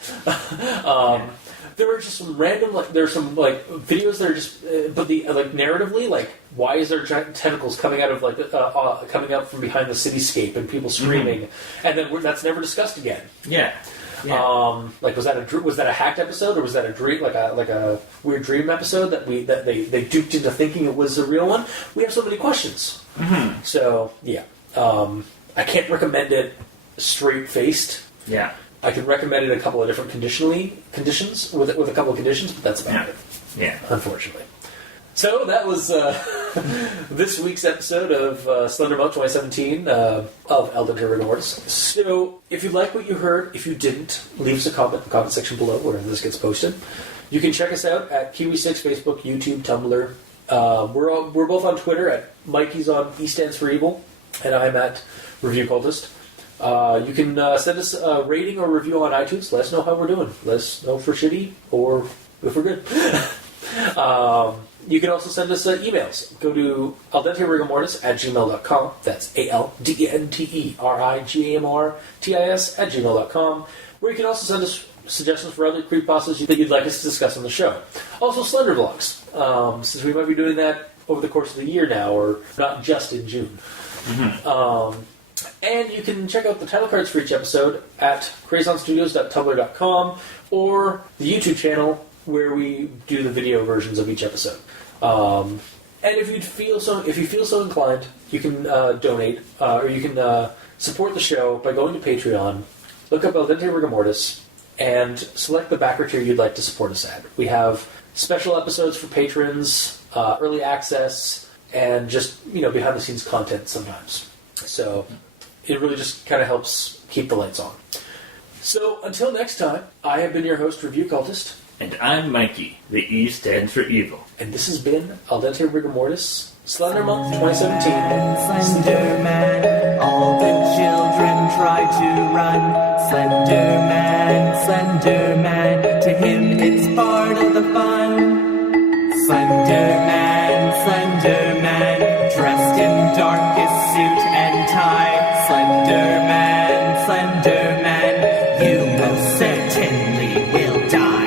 There are just some random, like, there's some, like, videos that are just, but the, like, narratively, like, why is there giant tentacles coming out of, like, coming up from behind the cityscape and people screaming, and then that's never discussed again. Yeah. Like, was that a hacked episode, or was that a dream, like a weird dream episode that they duped into thinking it was a real one? We have so many questions. So, yeah. I can't recommend it straight-faced. Yeah. I can recommend it a couple of different conditions with a couple of conditions, but that's about it. Yeah. Unfortunately. So that was this week's episode of Slenderman 2017 of Elden Ring Rewards. So if you like what you heard, if you didn't, leave us a comment in the comment section below wherever this gets posted. You can check us out at Kiwi6, Facebook, YouTube, Tumblr. We're both on Twitter at Mikey's on E stands for evil, and I'm at Review Cultist. You can send us a rating or review on iTunes. Let us know how we're doing. Let us know if we're shitty or if we're good. You can also send us emails. Go to aldenterigamortis@gmail.com. That's ALDENTERIGAMORTIS@gmail.com, where you can also send us suggestions for other creepypastas that you'd like us to discuss on the show. Also, Slender Vlogs, since we might be doing that over the course of the year now, or not just in June. And you can check out the title cards for each episode at crazonstudios.tumblr.com or the YouTube channel where we do the video versions of each episode. And if you feel so inclined, you can donate or you can support the show by going to Patreon, look up El Dente Rigor Mortis, and select the backer tier you'd like to support us at. We have special episodes for patrons, early access, and just behind the scenes content sometimes. So it really just kind of helps keep the lights on. So until next time, I have been your host, Review Cultist. And I'm Mikey. The E stands for evil. And this has been Al Dente Rigor Mortis, Slender Month 2017. Slenderman, all the children try to run. Slenderman, Slenderman, to him it's part of the fun. Slenderman, Slenderman, dressed in darkest suit and tie. Slenderman, Slenderman, you most certainly will die.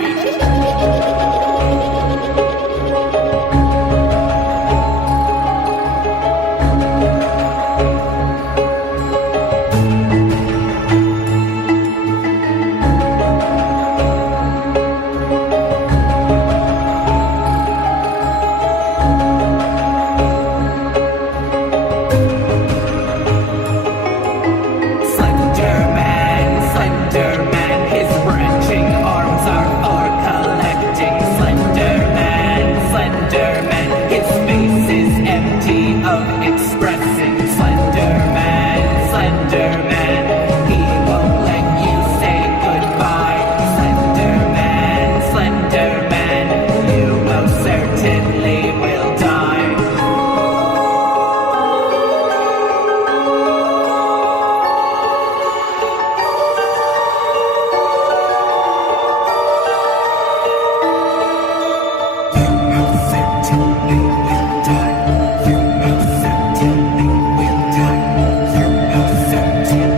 You most certainly will die.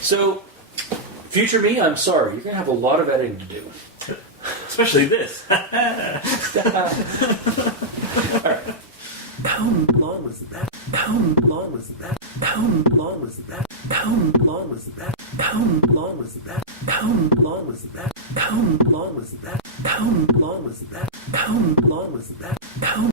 So, future me, I'm sorry. You're going to have a lot of editing to do. Especially this. Alright. How long was that? How long was that? How long was that? How long was that? How long was that? How long was that? How long was that? How long was that? How long was that? How